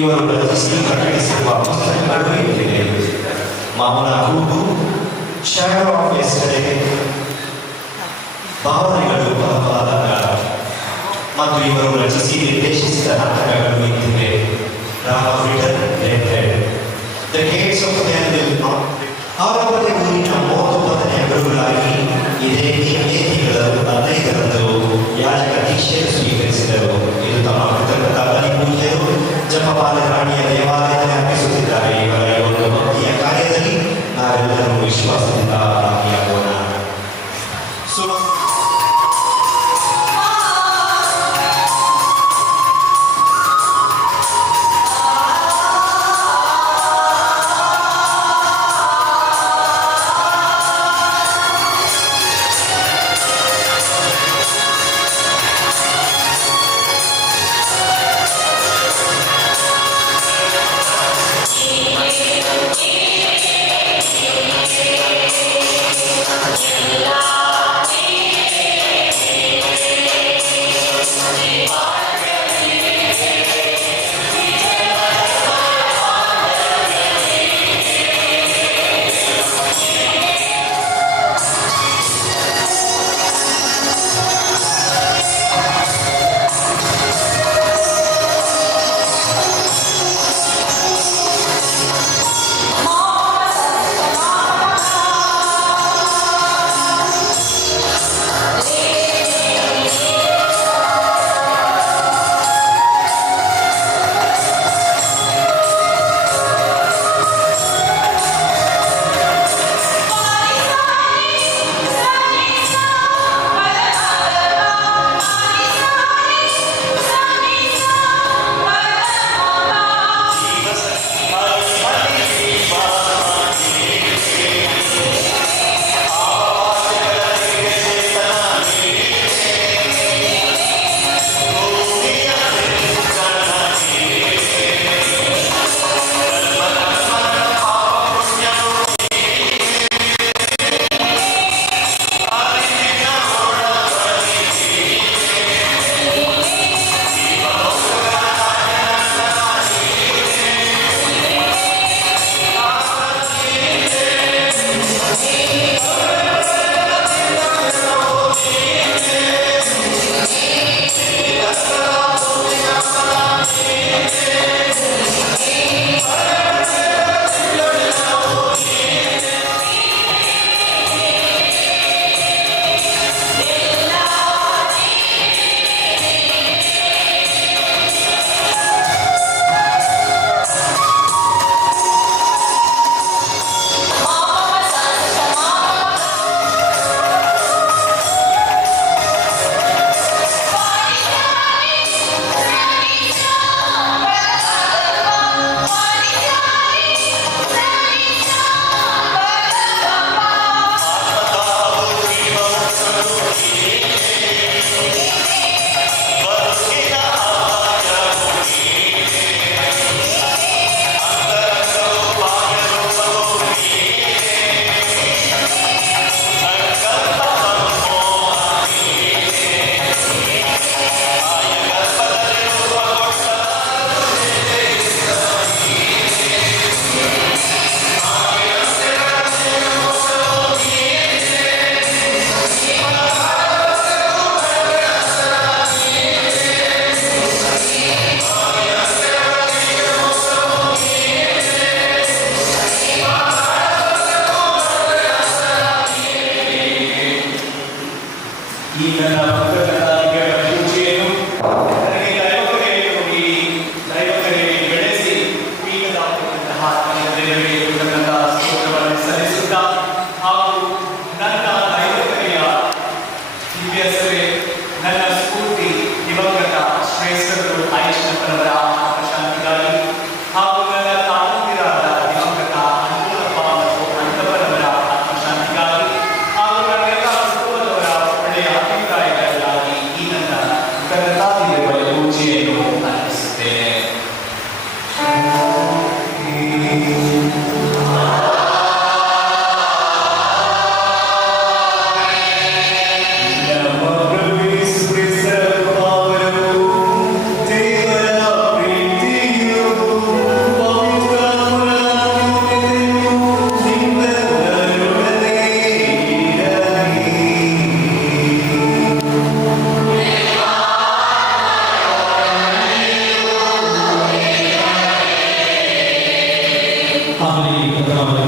ಇವರು ರಚಿಸಿ ಪ್ರಕಟಿಸಿರುವ ಪುಸ್ತಕಗಳು ಇಲ್ಲಿವೆ. ಮೌನ ಕೂಗು, ಶ್ಯಾಡೋ ಆಫ್ ಯೆಸ್ಟರ್ಡೇ, ಭಾವನೆಗಳು ಬಲವಾದಾಗ ಮತ್ತು ಇವರು ರಚಿಸಿ ನಿರ್ದೇಶಿಸಿದ ನಾಟಕಗಳು ಇಲ್ಲಿವೆ. Rama the gates of hell will not. ಆರವರೆ ಊರಿನ 39ನೇ ಗುರುಗಳಾಗಿ ಇದೇ ವೇದಿಕೆಗಳು 15ರಂದು ಯಾಜಕ ದೀಕ್ಷೆಯನ್ನು ಸ್ವೀಕರಿಸಿದರು. ಇದು ತಮ್ಮ ಕೃತಜ್ಞತಾ ಬಲಿ ಪೂಜೆಯು ಜಪಮಾಲ ರಾಣಿಯ ದೇವಾಲಯದಲ್ಲಿ ಅರ್ಪಿಸುತ್ತಿದ್ದಾರೆ. ಇವರ ಈ ಒಂದು ಭಕ್ತಿಯ ಕಾರ್ಯದಲ್ಲಿ ನಾವೆಲ್ಲರೂ ವಿಶ್ವಾಸದಿಂದ ಭಾಗಿಯಾಗೋಣ.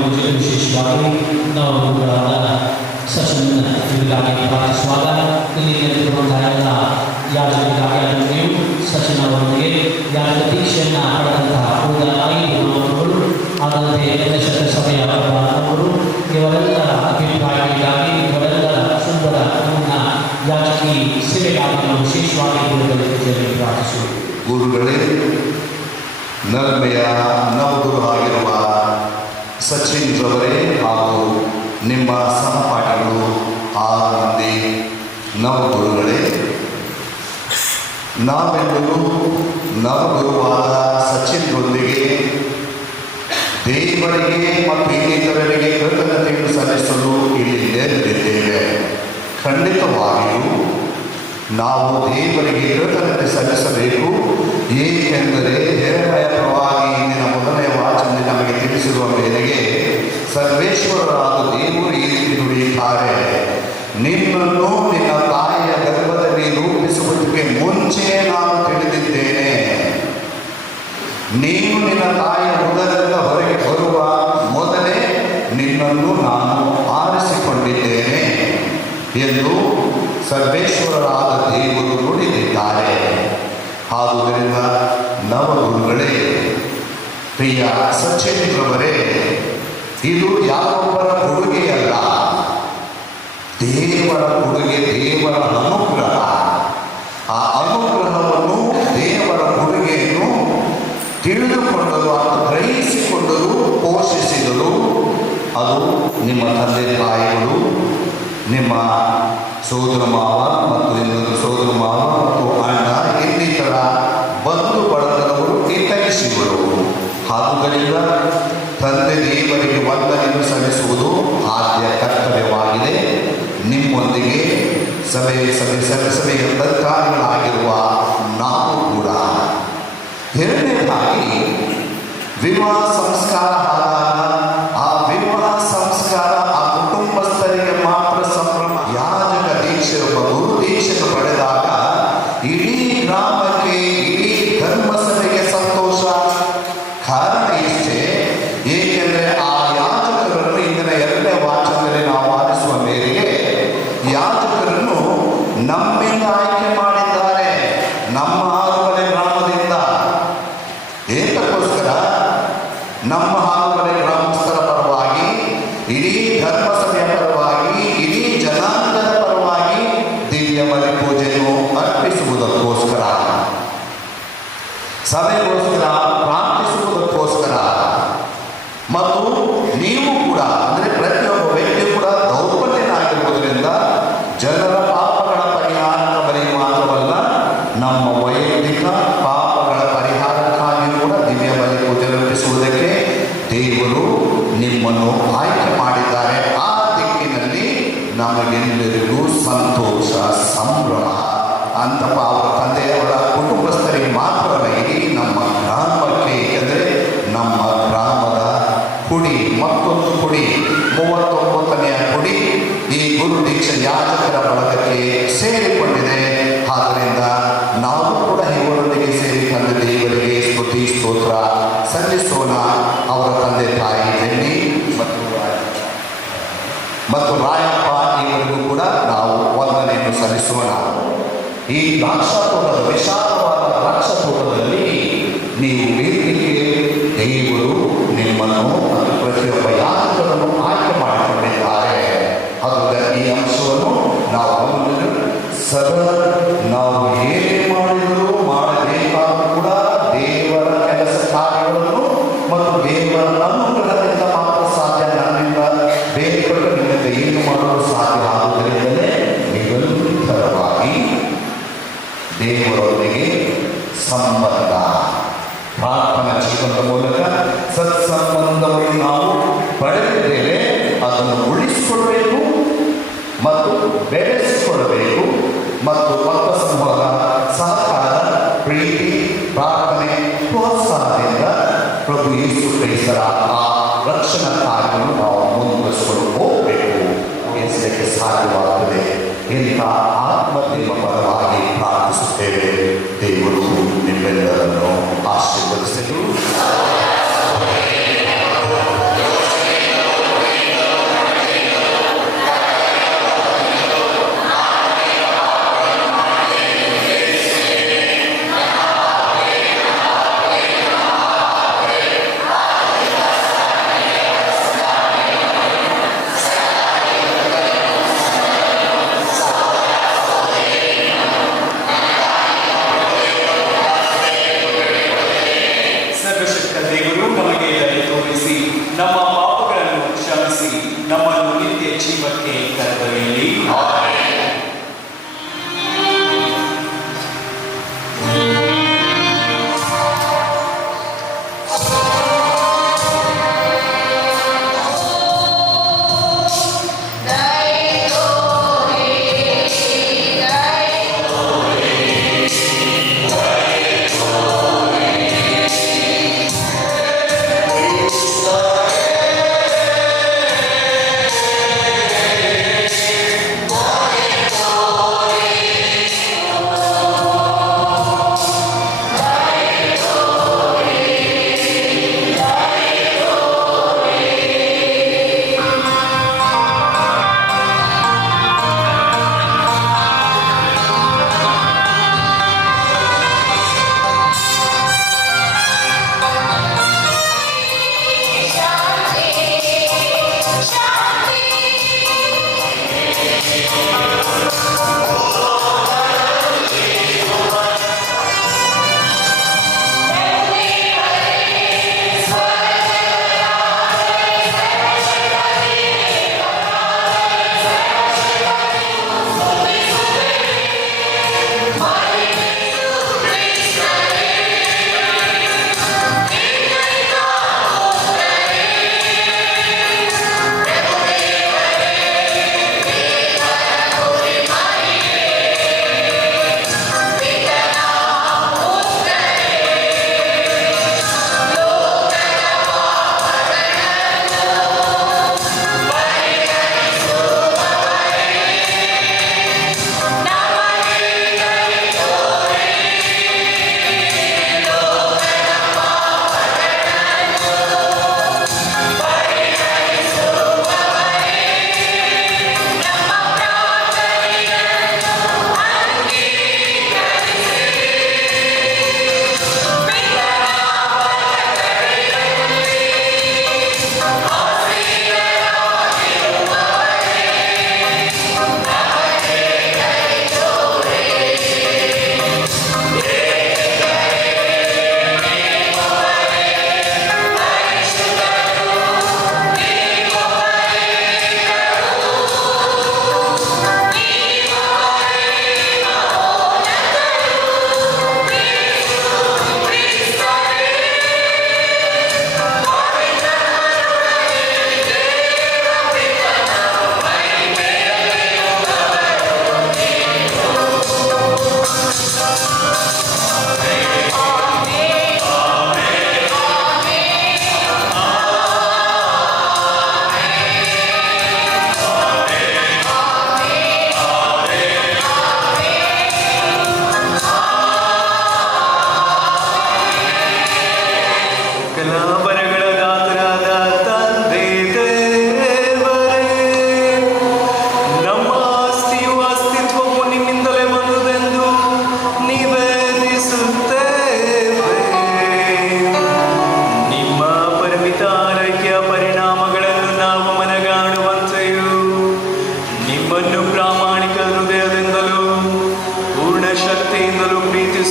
ಪೂಜೆ ವಿಶೇಷವಾಗಿ ನಾವು ಗುರುಗಳಾದ ಸಚಿನ್ ಇವರಿಗಾಗಿ ಪ್ರಾರ್ಥಿಸುವಾಗ ಇಲ್ಲಿ ನಿಂತಿರುವಂತಹ ಎಲ್ಲ ಯಾಜಕರಿಗಾಗಿ ನೀವು ಸಚಿನ್ ಅವರೊಂದಿಗೆ ಯಾಜಕ ದೀಕ್ಷೆಯನ್ನು ಪಡೆದಂತಹ ಉಳಿದ 5 ನೌಕರರು ಆದಂತೆ ಯಜ್ಞಶಕ್ತಿ ಸಭೆಯ ನೌಕರರು ಇವರೆಲ್ಲರ ಅಭಿಪ್ರಾಯಗಳಿಗಾಗಿ ಇವರೆಲ್ಲರ ಸುಂದರ ನಮ್ಮ ಯಾಜಕಿ ಸೇವೆಗಾಗಿ ನಾವು ವಿಶೇಷವಾಗಿ ಗುರುಗಳಿಗೆ ಪ್ರಾರ್ಥಿಸುವುದು. ಗುರುಗಳೇ, ನಲ್ಮೆಯ ನವಗುರು ಆಗಿರುವ ಸಚಿನ್ ರವರೇ ಹಾಗೂ ನಿಮ್ಮ ಸಹಪಾಠಿಗಳು 6 ಮಂದಿ ನವಗುರುಗಳೇ, ನಾವೆಲ್ಲರೂ ನವಗುರುವಾದ ಸಚಿನ್ರೊಂದಿಗೆ ದೇವರಿಗೆ ಮತ್ತು ಇನ್ನಿತರರಿಗೆ ಕೃತಜ್ಞತೆಯನ್ನು ಸಲ್ಲಿಸಲು ಇಲ್ಲಿ ನೆರೆದಿದ್ದೇವೆ. ಖಂಡಿತವಾಗಿಯೂ ನಾವು ದೇವರಿಗೆ ಕೃತಜ್ಞತೆ ಸಲ್ಲಿಸಬೇಕು. ಏಕೆಂದರೆ ಯೆರೆಮೀಯ ಪ್ರವಾದಿ ಇಂದಿನ 1ನೇ ವಾಚನದಲ್ಲಿ ನಮಗೆ ತಿಳಿಸಿರುವ ಮೇರೆಗೆ ಸರ್ವೇಶ್ವರರಾದ ದೇವರು ಈ ರೀತಿ ನುಡಿಯುತ್ತಾರೆ, ನಿನ್ನನ್ನು ನಿನ್ನ ತಾಯಿಯ ಗರ್ಭದಲ್ಲಿ ರೂಪಿಸುವುದಕ್ಕೆ ಮುಂಚೆ ನಾನು ತಿಳಿದಿದ್ದೇನೆ. ನೀನು ನಿನ್ನ ತಾಯಿಯ ಉದರದಿಂದ ಹೊರಗೆ ಬರುವ ಮೊದಲೇ ನಿನ್ನನ್ನು ನಾನು ಆರಿಸಿಕೊಂಡಿದ್ದೇನೆ ಎಂದು ಸರ್ವೇಶ್ವರರಾದ ದೇವರು ನುಡಿದಿದ್ದಾರೆ. ಆದುದರಿಂದ ನವಗುರುಗಳೇ, ಪ್ರಿಯ ಸಚಿನ್ರವರೇ, ಇದು ಯಾರೊಬ್ಬರ ಕೊಡುಗೆಯಲ್ಲ, ದೇವರ ಕೊಡುಗೆ, ದೇವರ ಅನುಗ್ರಹ. ಆ ಅನುಗ್ರಹವನ್ನು, ದೇವರ ಕೊಡುಗೆಯನ್ನು ತಿಳಿದುಕೊಂಡರು ಅಥವಾ ಗ್ರಹಿಸಿಕೊಂಡರು, ಪೋಷಿಸಿದರು. ಅದು ನಿಮ್ಮ ತಂದೆ ತಾಯಿಗಳು, ನಿಮ್ಮ ಸೋದರ ಮಾವ ಮತ್ತು ಇನ್ನೊಂದು ಸೋದರ ಮಾವ ಮತ್ತು ಅಣ್ಣ, ಇನ್ನಿತರ ಬಂಧು ಬಳಗದವರು ಹಿತೈಷಿಗಳು. ಆದುದರಿಂದ ತಂದೆ ದೇವರಿಗೆ ವಂದನೆಯನ್ನು ಸಲ್ಲಿಸುವುದು ಆದ್ಯ ಕರ್ತವ್ಯವಾಗಿದೆ. ನಿಮ್ಮೊಂದಿಗೆ ಸಭೆಯ ತತ್ಕಾರಿಗಳಾಗಿರುವ ನಾವು ಕೂಡ. ಎರಡನೇದಾಗಿ, ವಿವಾಹ ಸಂಸ್ಕಾರ ಆದಾಗ ಆ ವಿವಾಹ ಸಂಸ್ಕಾರ ಆ ಕುಟುಂಬಸ್ಥರಿಗೆ ಮಾತ್ರ ಸಂಭ್ರಮ. ಯಾಜಕ ದೀಕ್ಷೆ, ಒಬ್ಬ ಗುರು ದೀಕ್ಷೆಯನ್ನು ಪಡೆದಾಗ ಇಡೀ ಗ್ರಾಮಕ್ಕೆ, ಇಡೀ ಧರ್ಮಸಭೆಗೆ ಸಂತೋಷ. ಕಾರಣ ಇಷ್ಟೇ, ಏಕೆಂದರೆ ಆ ಯಾಜಕರನ್ನು ಇಂದಿನ 2ನೇ ವಾಚನದಲ್ಲಿ ನಾವು ಆರಿಸುವ ಮೇರೆಗೆ ಯಾಜಕರನ್ನು ನಮ್ಮಿಂದ ಆಯ್ಕೆ ಮಾಡಿದ್ದಾರೆ, ನಮ್ಮ ಹಾಲುಮನೆ ಗ್ರಾಮದಿಂದ. ಏತಕ್ಕೋಸ್ಕರ? ನಮ್ಮ ಹಾಲುಮನೆ ಗ್ರಾಮಸ್ಥರ ಪರವಾಗಿ, ಇಡೀ ಧರ್ಮಸಭೆಯ ಪರವಾಗಿ, ಇಡೀ ಜನಾಂಗದ ಪರವಾಗಿ ದಿವ್ಯ ಬಲಿ ಪೂಜೆಯನ್ನು ಅರ್ಪಿಸುವುದಕ್ಕೋಸ್ಕರ, ಸಭೆಗೋಸ್ಕರ ಪ್ರಾರ್ಥಿಸುವುದಕ್ಕೋಸ್ಕರ. ಮತ್ತು ನೀವು ಕೂಡ, ಅಂದರೆ ಪ್ರತಿಯೊಬ್ಬ ವ್ಯಕ್ತಿ ಕೂಡ ದೌರ್ಬಲ್ಯನಾಗಿರುವುದರಿಂದ ಜನರ ಪಾಪಗಳ ಪರಿಹಾರದ ಬಳಿ ಮಾತ್ರವಲ್ಲ, ನಮ್ಮ ವೈಯಕ್ತಿಕ ಪಾಪಗಳ ಪರಿಹಾರಕ್ಕಾಗಿ ಕೂಡ ದಿವ್ಯ ಬಲಿ ಪೂಜೆ ಅರ್ಪಿಸುವುದಕ್ಕೆ ದೇವರು ನಿಮ್ಮನ್ನು ಆಯ್ಕೆ ಮಾಡಿದ್ದಾರೆ. ಆ ದಿಕ್ಕಿನಲ್ಲಿ ನಮಗೆಲ್ಲರಿಗೂ ಸಂತೋಷ, ಸಂಭ್ರಮ. ಅಂತಪ್ಪ ಅವರ ತಂದೆಯವರ ಕುಟುಂಬಸ್ಥರಿಗೆ ಮಾತ್ರವಲ್ಲ, ಇಡೀ ನಮ್ಮ ಗ್ರಾಮಕ್ಕೆ, ಅಂದರೆ ನಮ್ಮ ಗ್ರಾಮದ ಕುಡಿ, ಮತ್ತೊಂದು ಕುಡಿ, 39ನೆಯ ಕುಡಿ ಈ ಗುರು ದೀಕ್ಷೆ ಯಾಜಕರ ಬಳಗಕ್ಕೆ ಸೇರಿಕೊಂಡಿದೆ. ಆದ್ದರಿಂದ ನಾವು ಕೂಡ ಇವರೊಂದಿಗೆ ಸೇರಿ ತಂದೆ ದೇವರಿಗೆ ಸ್ತುತಿ ಸ್ತೋತ್ರ ಸಲ್ಲಿಸೋಣ. ಅವರ ತಂದೆ ತಾಯಿ ಬೆನ್ನಿ ಮತ್ತು ರಾಯಪ್ಪ ಇವರಿಗೂ ಕೂಡ ನಾವು ವಂದನೆಯನ್ನು ಸಲ್ಲಿಸೋಣ. ಈ ದ್ರಾಕ್ಷಾತೋಟದ, ವಿಶಾಲವಾದ ದ್ರಾಕ್ಷಾತೋಟದಲ್ಲಿ ನೀವು ಇರಲಿಕ್ಕೆ ದೇವರು ನಿಮ್ಮನ್ನು ಮತ್ತು ಪ್ರತಿಯೊಬ್ಬ ಯಾಜಕರನ್ನು ಆಯ್ಕೆ ಮಾಡಿಕೊಂಡಿದ್ದಾರೆ. ಅದರಿಂದ ಈ ಅಂಶವನ್ನು ನಾವು ಸದಾ ನಾವು ಏನೇ ಮಾಡಿದರೂ ಮಾಡಬೇಕಾದರೂ ಕೂಡ ದೇವರ ಕೆಲಸ ಕಾರ್ಯಗಳನ್ನು ಮತ್ತು ದೇವರ ಅನುಗ್ರಹದಿಂದ ಮಾತ್ರ ಸಾಧ್ಯ. ನನ್ನಿಂದ ಬೇರ್ಪಟ್ಟು ನಿಮ್ಮಿಂದ ಏನು ಮಾಡಲು ಸಾಧ್ಯ ಆಗುವುದರಿಂದಲೇ ನಿರಂತರವಾಗಿ ದೇವರೊಂದಿಗೆ ಸಂಬಂಧ, ಪ್ರಾರ್ಥನಾ ಜೀವನದ ಮೂಲಕ ಸತ್ಸಂಬಂಧವನ್ನು ನಾವು ಪಡೆದಿದ್ದೇವೆ. ಅದನ್ನು ಉಳಿಸಿಕೊಳ್ಬೇಕು ಮತ್ತು ಬೆಳೆಸಿಕೊಳ್ಳಬೇಕು. ಮತ್ತು ಭಕ್ತ ಸಮೂಹದ ಸಹಕಾರ, ಪ್ರೀತಿ, ಪ್ರಾರ್ಥನೆ, ಪ್ರೋತ್ಸಾಹದಿಂದ ಪ್ರಭು ಯೇಸು ಕ್ರಿಸ್ತರ ಆ ರಕ್ಷಣಾ ಕಾರ್ಯವನ್ನು ನಾವು ಮುಂದುವರಿಸಿಕೊಂಡು ಹೋಗಬೇಕು. ಎಸಲಿಕ್ಕೆ ಸಾಧ್ಯವಾಗುತ್ತದೆ. ಇಂಥ ಆತ್ಮದೇವ ಪರವಾಗಿ ಪ್ರಾರ್ಥಿಸುತ್ತೇವೆ. ದೇವರು ನಿಮ್ಮೆಲ್ಲರನ್ನು ಆಶೀರ್ವದಿಸಲು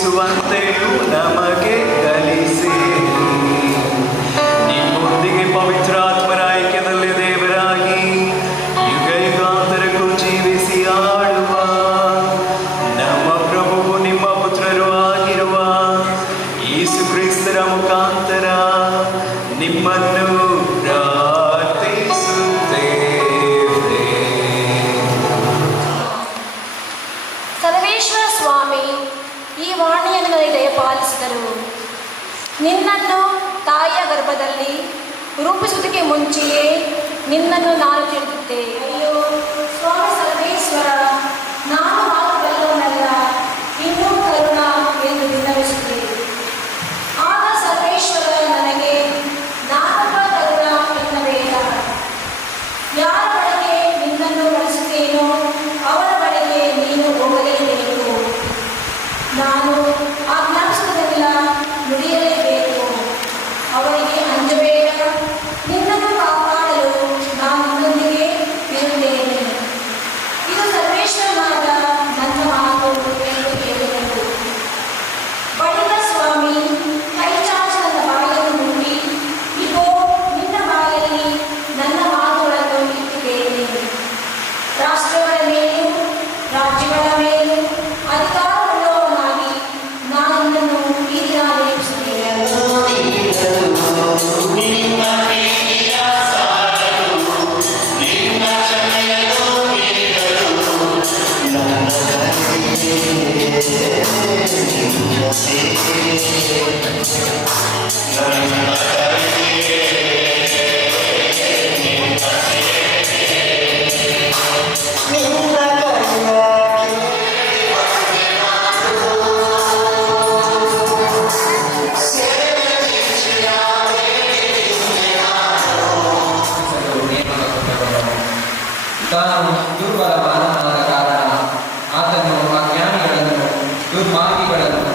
ಬೋಧಿಸುವಂತೆಯೂ ನಮಗೆ ಕಲಿಸಿ ನಿಮ್ಮೊಂದಿಗೆ ಪವಿತ್ರಾತ್ಮರ ಐಕ್ಯದಲ್ಲಿ ದೇವರಾಗಿ ಯುಗ ಯುಗಾಂತರಕ್ಕೂ ಜೀವಿಸಿ ಆಳುವ ನಮ್ಮ ಪ್ರಭುವು ನಿಮ್ಮ ಪುತ್ರರು ಆಗಿರುವ ಯೇಸು ಕ್ರಿಸ್ತರ ಮುಖಾಂತರ ನಿಮ್ಮನ್ನು ಪ್ರಾರ್ಥಿಸುತ್ತೇವೆ. ಸರ್ವೇಶ್ವರ ಸ್ವಾಮಿ ಈ ವಾಣಿಯನ್ನು ನನಗೆ ದಯಪಾಲಿಸಿದರು. ನಿನ್ನನ್ನು ತಾಯಿಯ ಗರ್ಭದಲ್ಲಿ ರೂಪಿಸುವುದಕ್ಕೆ ಮುಂಚೆಯೇ ನಿನ್ನನ್ನು ನಾನು ತಿಳಿದಿದ್ದೆ. ಅಯ್ಯೋ ಸ್ವಾಮಿ ಸರ್ವೇಶ್ವರ, ನಾನು ಮಾತುಬಲ್ಲವನಲ್ಲ, ಇನ್ನೂ ಕರುಣ ಎಂದು ವಿನ್ನವಿಸಿದೆ. ಆಗ ಸರ್ವೇಶ್ವರ ನನಗೆ ನಾನೊಬ್ಬ ಕರುಣ ಎನ್ನಬೇಡ, ಯಾರ ಬಳಿಗೆ ನಿನ್ನನ್ನು ಕಳಿಸುತ್ತೇನೋ ಅವರ ಬಳಿಗೆ ನೀನು ಹೋಗಲೇಬೇಕು. ನಾನು ಆಜ್ಞಾಪಿಸುವುದೆಲ್ಲ ನುಡಿಯಲೇಬೇಕು. ಅವರಿಗೆ ಅಂಜಬೇಡ, ನಿನ್ನನ್ನು ಕಾಪಾಡಲು ನಾನು ನಿನ್ನೊಂದಿಗೆ ಇರುತ್ತೇನೆ. ಇದು ಸರ್ವೇಶ್ವರನಾದ ನನ್ನ ಮಾತು ಎಂದು ಹೇಳಿದರು. ಬಳಿಕ ಸ್ವಾಮಿ ಕೈ ಚಾಚಿ ನನ್ನ ಬಾಯನ್ನು ಮುಟ್ಟಿ, ಇಗೋ ನಿನ್ನ ಬಾಯಲ್ಲಿ ನನ್ನ ಮಾತುಗಳನ್ನು ಇಟ್ಟಿದ್ದೇನೆ. ರಾಷ್ಟ್ರಗಳ ಮೇಲೂ ರಾಜ್ಯಗಳ ಮೇಲೂ ಅಧಿಕಾರವುಳ್ಳವನಾಗಿ ನಾನು ನಿನ್ನನ್ನು ಈ ದಿನ ನೇಮಿಸುತ್ತೇನೆ. ತಾನು ದುರ್ಬಲ ಮಾನವನಾದ ಕಾರಣ ಆತನು ಅಜ್ಞಾನಿಗಳನ್ನು ದುರ್ಮಾರ್ಗಿಗಳನ್ನು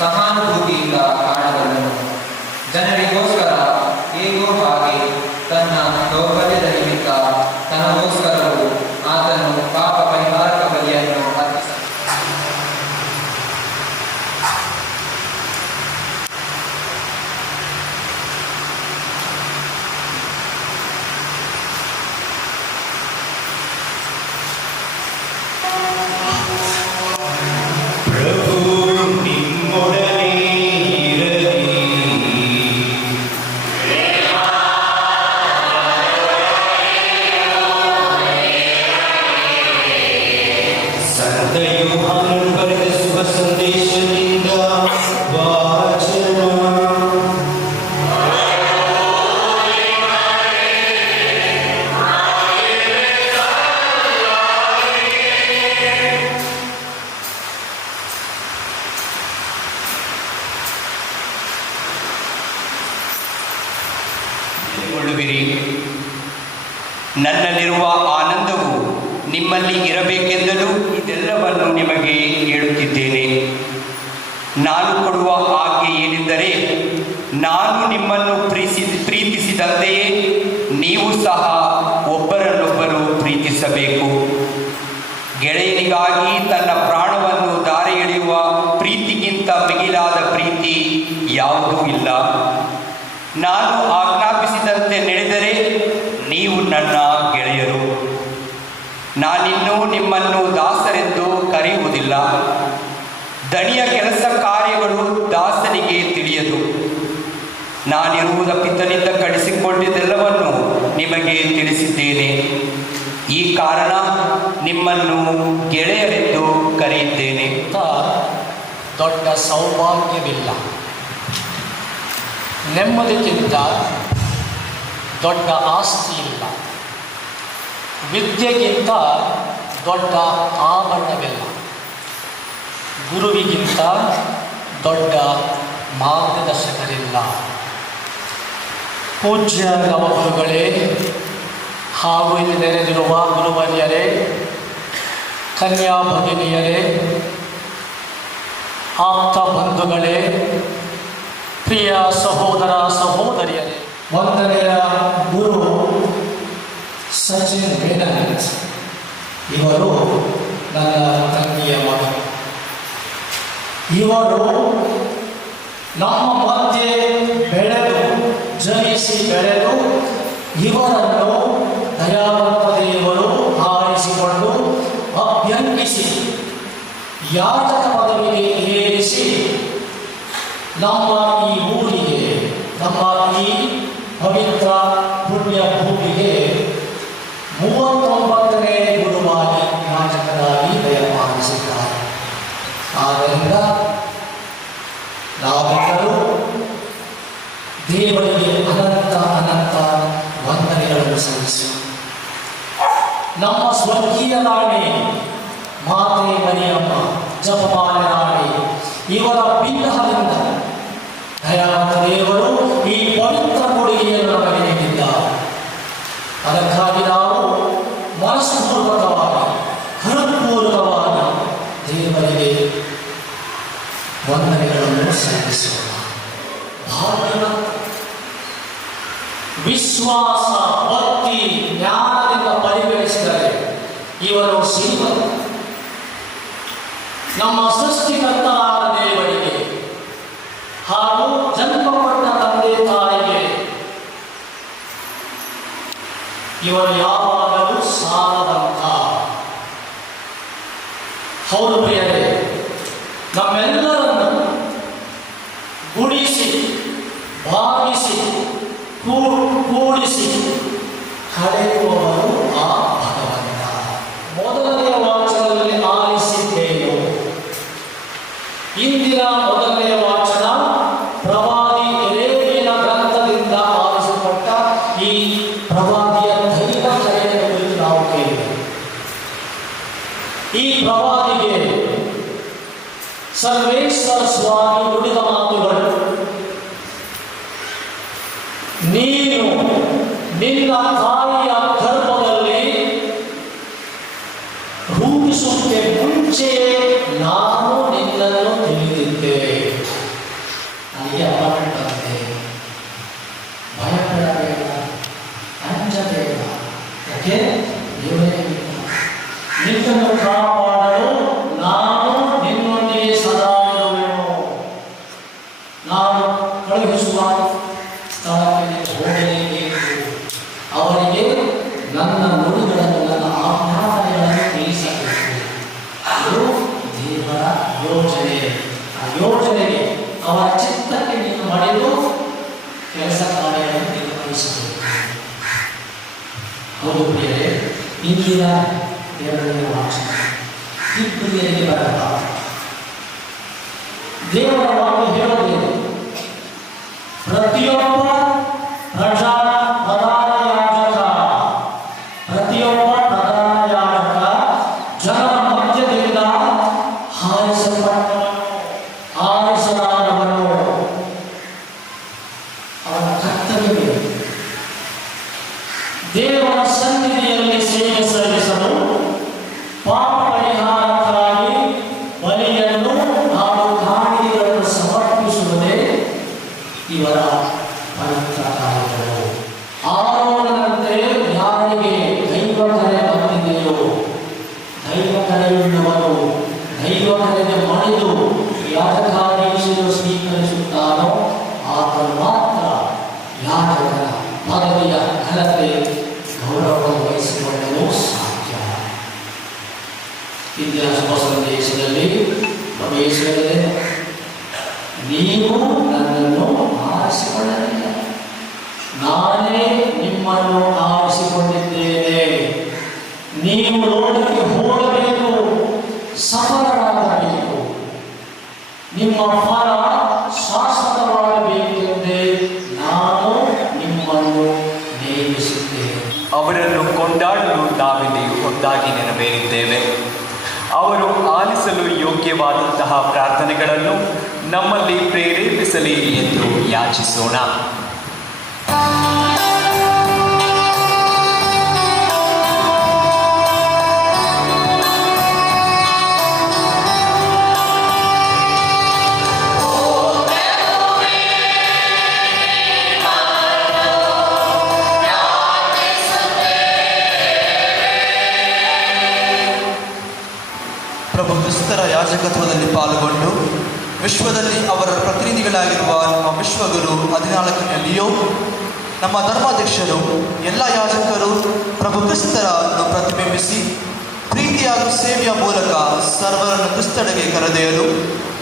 ಸಹಾನುಭೂತಿಯಿಂದ ಕಾಣಬಲ್ಲನು. ಜನರಿಗೋಸ್ಕರ ಹೇಗೋ ಹಾಗೆ ತನ್ನ ದೌರ್ಬಲ್ಯದ ನಿಮಿತ್ತ ತನಗೋಸ್ಕರವೂ ಆತನು ಪಾಪ ಪರಿಹಾರಕ ಬಲಿಯನ್ನು ಅರ್ಪಿಸಿದನು. ಪ್ರಭು ನಿಮ್ಮೊಡನೆ ಇರಲಿ. ಸಂತ ಯೋಹಾನನು ಬರೆದ ಶುಭ ಸಂದೇಶದಿಂದ ವಾಚನ. ಕೊಳ್ಳುವಿರಿ. ನನ್ನಲ್ಲಿರುವ ಆನಂದವು ನಿಮ್ಮಲ್ಲಿ ಇರಬೇಕೆಂದಲೂ ಇದೆಲ್ಲವನ್ನು ನಿಮಗೆ ಹೇಳುತ್ತಿದ್ದೇನೆ. ನಾನು ಕೊಡುವ ಆಜ್ಞೆ ಏನೆಂದರೆ, ನಾನು ನಿಮ್ಮನ್ನು ಪ್ರೀತಿಸಿದಂತೆಯೇ ನೀವು ಸಹ ಒಬ್ಬರನ್ನೊಬ್ಬರು ಪ್ರೀತಿಸಬೇಕು. ಗೆಳೆಯನಿಗಾಗಿ ತನ್ನ ಪ್ರಾಣವನ್ನು ದಾರಿ ಎಳೆಯುವ ಪ್ರೀತಿಗಿಂತ ಮಿಗಿಲಾದ ಪ್ರೀತಿ ಯಾವುದೂ ಇಲ್ಲ. ನಾನು ಆಜ್ಞಾಪಿಸಿದಂತೆ ನಡೆದರೆ ನೀವು ನನ್ನ ಗೆಳೆಯರು. ನಾನಿನ್ನೂ ನಿಮ್ಮನ್ನು ದಾಸರೆಂದು ಕರೆಯುವುದಿಲ್ಲ. ದಣಿಯ ಕೆಲಸ ಕಾರ್ಯಗಳು ದಾಸನಿಗೆ ತಿಳಿಯದು. ನಾನಿರುವುದ ಪಿತನಿಂದ ಕಳಿಸಿಕೊಂಡಿದ್ದೆಲ್ಲವನ್ನು ನಿಮಗೆ ತಿಳಿಸಿದ್ದೇನೆ. ಈ ಕಾರಣ ನಿಮ್ಮನ್ನು ಗೆಳೆಯರೆಂದು ಕರೆಯುತ್ತೇನೆ. ದೊಡ್ಡ ಸೌಭಾಗ್ಯವಿಲ್ಲ. ನೆಮ್ಮದಿಗಿಂತ ದೊಡ್ಡ ಆಸ್ತಿ ಇಲ್ಲ. ವಿದ್ಯೆಗಿಂತ ದೊಡ್ಡ ಆಭರಣವಿಲ್ಲ. ಗುರುವಿಗಿಂತ ದೊಡ್ಡ ಮಾರ್ಗದರ್ಶಕರಿಲ್ಲ. ಪೂಜ್ಯ ನವಗುರುಗಳೇ ಹಾಗೂ ಇಲ್ಲಿ ನೆರೆದಿರುವ ಗುರುವರ್ಯರೇ, ಕನ್ಯಾ ಭಗಿನಿಯರೇ, ಆಪ್ತ ಬಂಧುಗಳೇ, ಪ್ರಿಯ ಸಹೋದರ ಸಹೋದರಿಯರೇ, ಒಂದನೆಯ ಗುರು ಸಚಿನ್ ವೇದಾಂತ್. ಇವರು ನನ್ನ ತಂಗಿಯ ಮಗ. ಇವರು ನಮ್ಮ ಮಧ್ಯೆ ಬೆಳೆದು ಜನಿಸಿ ಬೆಳೆದು ಇವರನ್ನು ದಯಾವಂತ ದೇವರು ಆರಿಸಿಕೊಂಡು ಅಭ್ಯಂಗಿಸಿ ಯಾಜಕ ಪದವಿಗೆ ಏರಿಸಿ ನಮ್ಮ ಈ ಊರಿಗೆ, ನಮ್ಮ ಈ ಪವಿತ್ರ ಪುಣ್ಯ ಭೂಮಿಗೆ 39ನೇ ಗುರುವಾಗಿ ಯಾಜಕರಾಗಿ ದಯಪಾಲಿಸಿದ್ದಾರೆ. ಆದ್ದರಿಂದ ನಾವೆಲ್ಲರೂ ದೇವರಿಗೆ ಅನಂತ ಅನಂತ ವಂದನೆಗಳನ್ನು ಸಲ್ಲಿಸಿ ನಮ್ಮ ಸ್ವರ್ಗೀಯ ರಾಣಿ ಮಾತೆ ಮರಿಯಮ್ಮ ಜಪಮಾಲೆ ರಾಣಿ ಇವರ ವಿಗ್ರಹದಿಂದ ದಯಾವಂತ ದೇವರು ಈ ಪವಿತ್ರ ಕೊಡುಗೆಯನ್ನು ನಮಗೆ ನೀಡಿದ್ದಾರೆ. ಅದಕ್ಕಾಗಿ ನಾವು ಮನಸ್ಪೂರ್ವಕವಾಗಿ ಹೃತ್ಪೂರ್ವಕವಾಗಿ ದೇವರಿಗೆ ವಂದನೆಗಳನ್ನು ಸಲ್ಲಿಸೋಣ. ಭಾವನೆಗಳು, ವಿಶ್ವಾಸ, ಭಕ್ತಿ, ಜ್ಞಾನದಿಂದ ಪರಿಗಣಿಸಿದರೆ ಇವರು ಶ್ರೀಮಂತ. ನಮ್ಮ ಸೃಷ್ಟಿಕರ್ತರಾದ ದೇವರಿಗೆ ಹಾಗೂ ಜನ್ಮ ಕೊಟ್ಟ ತಂದೆ ತಾಯಿಗೆ ಇವರು ಯಾವಾಗಲೂ ಸಾಲದಂತ. ಹೌದು ಪ್ರಿಯರೇ, ನಮ್ಮೆಲ್ಲರನ್ನು ಗುಡಿಸಿ ಭಾಗಿಸಿ ಕೂಡಿಸಿ ಕಳೆಯುವವರು ಆ ಭಗವಂತ. ಮೊದಲನೆಯ ವಾಚನದಲ್ಲಿ ಆಲಿಸಿದ್ದೇನು. ಇಂದಿನ ಮೊದಲನೆಯ ವಾಚನ ಪ್ರವಾದಿ ಎರೇಮಿಯನ ಗ್ರಂಥದಿಂದ ಆಲಿಸಲ್ಪಟ್ಟ ಈ ಪ್ರವಾದಿಯ ದೈವ ಕರೆಯ ಕುರಿತು ನಾವು ಕೇಳಿದ್ದೇವೆ. ಈ ಪ್ರವಾದಿಗೆ ಸರ್ವೇಶ್ವರ ಸ್ವಾಮಿ ನುಡಿದ ಮಾತುಗಳು: ನೀನು ನಿನ್ನ ತಾಯಿಯ ಗರ್ಭದಲ್ಲಿ ರೂಪಿಸುತ್ತೆ ಮುಂಚೆಯೇ ನಾನು ನಿನ್ನನ್ನು ತಿಳಿದಿದ್ದೆ. ಅಲ್ಲಿಗೆ ಅಪಾರ್ಟ್ಮೆಂಟ್ ಭಯಪಡಬೇಡ, ಅಂಜಬೇಡ. ಯಾಕೆ? ದೇವರೇ ನಿನ್ನನ್ನು ಕಾಪಾಡಲು ನಾನು ನಿನ್ನೊಂದಿಗೆ ಸದಾ ಇರುವೆನು. ನಾನು ಕಳುಹಿಸುವ ಸ್ಥಳಕ್ಕೆ ಹೋಗಲೇಬೇಕು. ಅವರಿಗೆ ನನ್ನ ನುಡಿಗಳನ್ನು, ನನ್ನ ಆಜ್ಞಾಪನೆಗಳನ್ನು ತಿಳಿಸಬೇಕು. ಅದು ದೇವರ ಯೋಜನೆ. ಆ ಯೋಜನೆಗೆ, ಅವರ ಚಿತ್ತಕ್ಕೆ ನೀನು ಮಾಡಿದ್ದು ಕೆಲಸ ಕಾರ್ಯಗಳನ್ನು ನಿರ್ವಹಿಸಬೇಕು. ಹೌದು ಪ್ರಿಯರೇ, ಇಂದಿನ ದೇವರ ವಾಚನ ಈ ಪ್ರಿಯರಿಗೆ ಬರಲ್ಲ. ದೇವರ ವಾಕ್ಯ ಹೇಳೋದೇನು? ಪ್ರತಿಯೊಬ್ಬ ಪ್ರಧಾನ ಯಾಜಕ ಜನರ ಮಧ್ಯದಿಂದ ಆರಿಸಲಾದವನು. ಅವನ ಕರ್ತವ್ಯ ದೇವರ ಸನ್ನಿಧಿಯಲ್ಲಿ ಸೇವೆ ಸಲ್ಲಿಸಲು, ಪಾಪ ಪರಿಹಾರಕ್ಕಾಗಿ ಬಲಿಯನ್ನು ಹಾಗೂ ಕಾಣಿಕೆಗಳನ್ನು ಸಮರ್ಪಿಸುವುದೇ ಇವರ ಪವಿತ್ರ ಕಾರ್ಯಗಳು. ಆರೋನಂತೆ ಯಾರಿಗೆ ದೈವ ಕರೆ ಬಂದಿದೆಯೋ, ದೈವ ಕರೆಯುಳ್ಳವನು ದೈವ ಕರೆಗೆ ಮಣಿದು ಯಾಜಕಾದೇಶವನ್ನು ಸ್ವೀಕರಿಸುತ್ತಾನೋ ಆತನು ಮಾತ್ರ ಯಾಜಕನ ಪದವಿಯ ಘನತೆ ಗೌರವವನ್ನು ವಹಿಸಿಕೊಳ್ಳಲು ಸಾಧ್ಯ. ಇಂದಿನ ಶುಭ ಸಂದೇಶದಲ್ಲಿ ಪ್ರವೇಶಿಸಿದರೆ ನೀವು ನನ್ನನ್ನು ಆರಿಸಿಕೊಳ್ಳಲಿಲ್ಲ, ನಾನೇ ನಿಮ್ಮನ್ನು ಆರಿಸಿಕೊಂಡಿದ್ದೇನೆ. ನೀವು ಲೋಕಕ್ಕೆ ಹೋಗಬೇಕು, ಸಫಲರಾಗಬೇಕು, ನಿಮ್ಮ ಫಲ ಶಾಶ್ವತವಾಗಬೇಕೆಂದೇ ನಾನು ನಿಮ್ಮನ್ನು ನೇಮಿಸಿದ್ದೇನೆ. ಅವರನ್ನು ಕೊಂಡಾಡಲು ನಾವಿಲ್ಲಿ ಒಂದಾಗಿ ನೆರವೇರಿದ್ದೇವೆ. ಅವರು ಆಲಿಸಲು ಯೋಗ್ಯವಾದಂತಹ ಪ್ರಾರ್ಥನೆಗಳನ್ನು ನಮ್ಮಲ್ಲಿ ಪ್ರೇರೇಪಿಸಲಿ ಎಂದು ಯಾಚಿಸೋಣ. ಪ್ರಭು ಕ್ರಿಸ್ತರ ಯಾಜಕತ್ವದಲ್ಲಿ ಪಾಲ್ಗೊಂಡು ವಿಶ್ವದಲ್ಲಿ ಅವರ ಪ್ರತಿನಿಧಿಗಳಾಗಿರುವ ನಮ್ಮ ವಿಶ್ವಗುರು 14ನೇ ಲಿಯೋ, ನಮ್ಮ ಧರ್ಮಾಧ್ಯಕ್ಷರು, ಎಲ್ಲ ಯಾಜಕರು ಪ್ರಭು ಕ್ರಿಸ್ತರನ್ನು ಪ್ರತಿಬಿಂಬಿಸಿ ಪ್ರೀತಿ ಹಾಗೂ ಸೇವೆಯ ಮೂಲಕ ಸರ್ವರನ್ನು ಕ್ರಿಸ್ತಡೆಗೆ ಕರೆದೊಯ್ಯಲು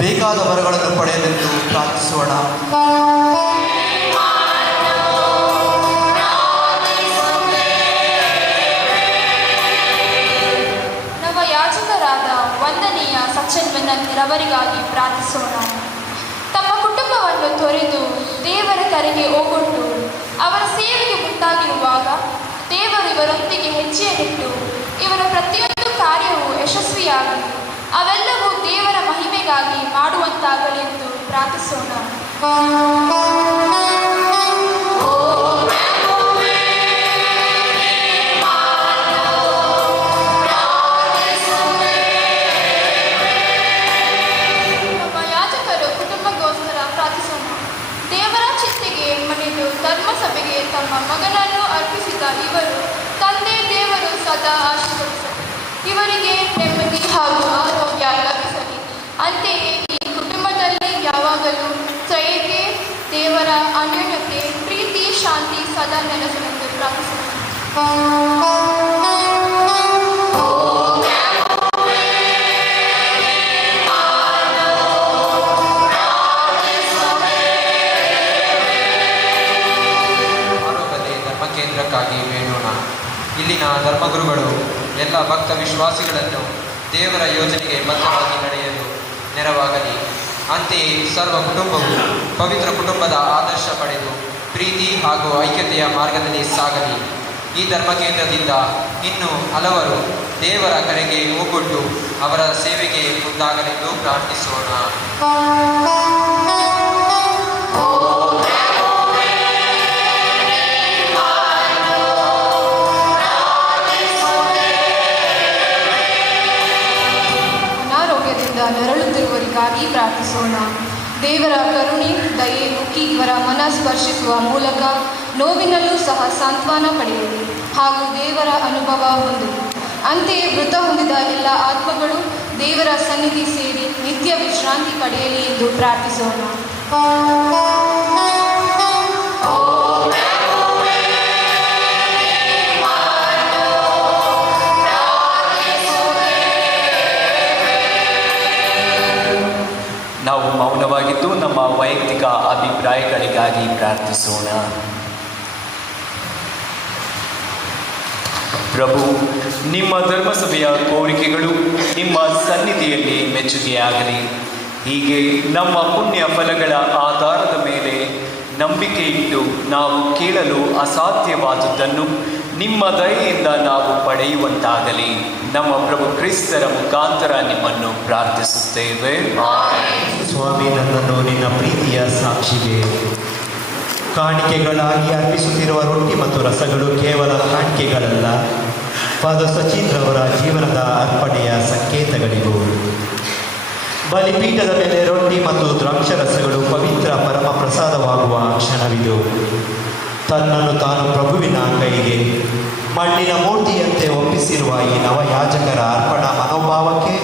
ಬೇಕಾದ ವರಗಳನ್ನು ಪಡೆಯಲೆಂದು ಪ್ರಾರ್ಥಿಸೋಣ. ನಮ್ಮ ಯಾಜಕರಾದ ವಂದನೀಯ ಸಚ್ಚನ್ಮನರವರಿಗಾಗಿ ಪ್ರಾರ್ಥಿಸೋಣ. ತಮ್ಮ ಕುಟುಂಬವನ್ನು ತೊರೆದು ದೇವರ ಕರೆಗೆ ಹೋಗೊಟ್ಟು ಅವರ ಸೇವೆಗೆ ಮುಂದಾಗಿರುವಾಗ ದೇವರು ಇವರೊಂದಿಗೆ ಹೆಜ್ಜೆಯನ್ನಿಟ್ಟು ಇವರ ಪ್ರತಿಯೊಂದು ಕಾರ್ಯವೂ ಯಶಸ್ವಿಯಾಗಿ ಅವೆಲ್ಲವೂ ದೇವರ ಮಹಿಮೆಗಾಗಿ ಮಾಡುವಂತಾಗಲಿ ಎಂದು ಪ್ರಾರ್ಥಿಸೋಣ. ನಮ್ಮ ಯಾಜಕರು ಕುಟುಂಬಗೋಸ್ಕರ ಪ್ರಾರ್ಥಿಸೋಣ. ದೇವರ ಚಿಂತೆಗೆ ಮಣಿದು ಧರ್ಮಸಭೆಗೆ ತಮ್ಮ ಮಗನನ್ನು ಅರ್ಪಿಸಿದ ಇವರು ತಂದೆ ದೇವರು ಸದಾ ಆಶೀರ್ವದಿಸಲಿ. ಇವರಿಗೆ ನೆಮ್ಮದಿ ಹಾಗೂ ಆರೋಗ್ಯ ಲಭಿಸಲಿ. ಅಂತೆಯೇ ಈ ಕುಟುಂಬದಲ್ಲಿ ಯಾವಾಗಲೂ ಶ್ರೇಯತೆ, ದೇವರ ಅನ್ಯೋನ್ಯತೆ, ಪ್ರೀತಿ, ಶಾಂತಿ ಸದಾ ನೆಲೆಸಲೆಂದು ಪ್ರಾರ್ಥಿಸೋಣ. ಆರೋಗ್ಯದ ಧರ್ಮಕೇಂದ್ರಕ್ಕಾಗಿ ಬೇಡೋಣ. ಇಲ್ಲಿನ ಧರ್ಮಗುರುಗಳು ಎಲ್ಲ ಭಕ್ತ ವಿಶ್ವಾಸಿಗಳನ್ನು ದೇವರ ಯೋಜನೆಗೆ ಬದ್ಧವಾಗಿ ನಡೆಯಲು ನೆರವಾಗಲಿ. ಅಂತೆಯೇ ಸರ್ವ ಕುಟುಂಬವು ಪವಿತ್ರ ಕುಟುಂಬದ ಆದರ್ಶ ಪಡೆದು ಪ್ರೀತಿ ಹಾಗೂ ಐಕ್ಯತೆಯ ಮಾರ್ಗದಲ್ಲಿ ಸಾಗಲಿ. ಈ ಧರ್ಮಕೇಂದ್ರದಿಂದ ಇನ್ನೂ ಹಲವರು ದೇವರ ಕರೆಗೆ ಹೋಗೊಟ್ಟು ಅವರ ಸೇವೆಗೆ ಮುಂದಾಗಲೆಂದು ಪ್ರಾರ್ಥಿಸೋಣ. ನರಳುತ್ತಿರುವವರಿಗಾಗಿ ಪ್ರಾರ್ಥಿಸೋಣ. ದೇವರ ಕರುಣೆ, ದಯೆ ಮುಖಿ ಇವರ ಮನ ಸ್ಪರ್ಶಿಸುವ ಮೂಲಕ ನೋವಿನಲ್ಲೂ ಸಹ ಸಾಂತ್ವನ ಪಡೆಯಲಿ ಹಾಗೂ ದೇವರ ಅನುಭವ ಹೊಂದಲಿ. ಅಂತೆಯೇ ಮೃತ ಹೊಂದಿದ ಎಲ್ಲ ಆತ್ಮಗಳು ದೇವರ ಸನ್ನಿಧಿ ಸೇರಿ ನಿತ್ಯ ವಿಶ್ರಾಂತಿ ಪಡೆಯಲಿ ಎಂದು ಪ್ರಾರ್ಥಿಸೋಣ. ನಾವು ಮೌನವಾಗಿದ್ದು ನಮ್ಮ ವೈಯಕ್ತಿಕ ಅಭಿಪ್ರಾಯಗಳಿಗಾಗಿ ಪ್ರಾರ್ಥಿಸೋಣ. ಪ್ರಭು, ನಿಮ್ಮ ಧರ್ಮಸಭೆಯ ಕೋರಿಕೆಗಳು ನಿಮ್ಮ ಸನ್ನಿಧಿಯಲ್ಲಿ ಮೆಚ್ಚುಗೆಯಾಗಲಿ. ಹೀಗೆ ನಮ್ಮ ಪುಣ್ಯ ಫಲಗಳ ಆಧಾರದ ಮೇಲೆ ನಂಬಿಕೆ ಇಟ್ಟು ನಾವು ಕೇಳಲು ಅಸಾಧ್ಯವಾದುದನ್ನು ನಿಮ್ಮ ದಯೆಯಿಂದ ನಾವು ಪಡೆಯುವಂತಾಗಲಿ. ನಮ್ಮ ಪ್ರಭು ಕ್ರಿಸ್ತರ ಮುಖಾಂತರ ನಿಮ್ಮನ್ನು ಪ್ರಾರ್ಥಿಸುತ್ತೇವೆ. ಸ್ವಾಮಿ, ನನ್ನನ್ನು ನಿನ್ನ ಪ್ರೀತಿಯ ಸಾಕ್ಷಿಗೆ ಕಾಣಿಕೆಗಳಾಗಿ ಅರ್ಪಿಸುತ್ತಿರುವ ರೊಟ್ಟಿ ಮತ್ತು ರಸಗಳು ಕೇವಲ ಕಾಣಿಕೆಗಳಲ್ಲ, ಫಾದರ್ ಸಚಿನ್ರವರ ಜೀವನದ ಅರ್ಪಣೆಯ ಸಂಕೇತಗಳಿವು. ಬಲಿಪೀಠದ ಮೇಲೆ ರೊಟ್ಟಿ ಮತ್ತು ದ್ರಾಕ್ಷರಸಗಳು ಪವಿತ್ರ ಪರಮ ಪ್ರಸಾದವಾಗುವ ಕ್ಷಣವಿದು. ತನ್ನನ್ನು ತಾನು ಪ್ರಭುವಿನ ಕೈಗೆ ಮಣ್ಣಿನ ಮೂರ್ತಿಯಂತೆ ಒಪ್ಪಿಸಿರುವ ಈ ನವಯಾಜಕರ ಅರ್ಪಣಾ ಮನೋಭಾವಕ್ಕೆ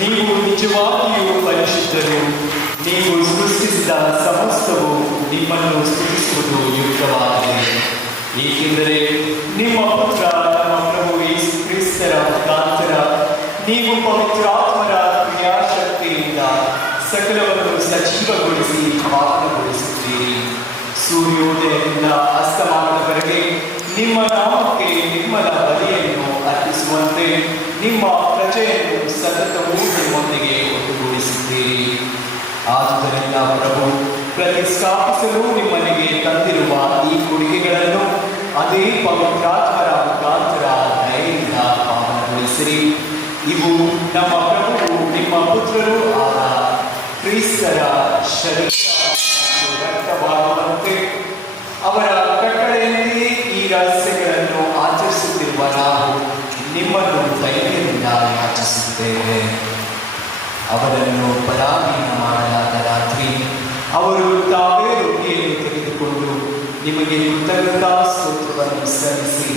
ನೀವು ನಿಜವಾಗಿಯೂ ಪರಿಶುದ್ಧರು. ನೀವು ಸೃಷ್ಟಿಸಿದ ಸಮಸ್ತವು ನಿಮ್ಮನ್ನು ಸ್ತುತಿಸುವುದು ಯುಕ್ತವಾಗಿದೆ. ಏಕೆಂದರೆ ನಿಮ್ಮ ಪುತ್ರ ನಮ್ಮ ಪ್ರಭು ಯೇಸು ಕ್ರಿಸ್ತರ ಮುಖಾಂತರ ನೀವು ಪವಿತ್ರಾತ್ಮರ ಕ್ರಿಯಾಶಕ್ತಿಯಿಂದ ಸಕಲವನ್ನು ಸಜೀವಗೊಳಿಸಿ ಪಾವನಗೊಳಿಸುತ್ತೀರಿ. ಸೂರ್ಯೋದಯದಿಂದ ಅಸ್ತಮಾನದವರೆಗೆ ನಿಮ್ಮ ನಾಮಕ್ಕೆ ನಿರ್ಮಲ ಬಲಿಯನ್ನು ಅರ್ಪಿಸುವಂತೆ ನಿಮ್ಮ ಪ್ರಜೆಯನ್ನು ಸತತವೂ ನಿಮ್ಮೊಂದಿಗೆ ಒಟ್ಟುಗೂಡಿಸುತ್ತೀರಿ. ಆದುದರಿಂದ ಪ್ರಭು, ಪ್ರತಿಷ್ಠಾಪಿಸಲು ನಿಮ್ಮನೆಗೆ ತಂದಿರುವ ಈ ಕೊಡುಗೆಗಳನ್ನು ಅದೇ ಪವಿತ್ರಾತ್ಮರ ಮುಖಾಂತರ ದಯೆಯಿಂದ ಪಾವನಗೊಳಿಸಿರಿ. ಇವು ನಮ್ಮ ಪ್ರಭುವು ನಿಮ್ಮ ಪುತ್ರರೂ ಆದ ಕ್ರಿಸ್ತರ ಶರೀರ ಮತ್ತು ರಕ್ತವಾಗುವಂತೆ ಅವರ ಕಟ್ಟಳೆಯಂತೆಯೇ ಈ ರಹಸ್ಯಗಳನ್ನು ಆಚರಿಸುತ್ತಿರುವ ನಾವು ನಿಮ್ಮನ್ನು ಧೈರ್ಯದಿಂದ ಯಾಚಿಸುತ್ತೇವೆ. ಅವರನ್ನು ಪರಾಧೀನ ಮಾಡಲಾದ ರಾತ್ರಿ ಅವರು ತಾವೇ ರೊಟ್ಟಿಯನ್ನು ತೆಗೆದುಕೊಂಡು ನಿಮಗೆ ಕೃತಜ್ಞತಾ ಸ್ತೋತ್ರವನ್ನು ಸಲ್ಲಿಸಿ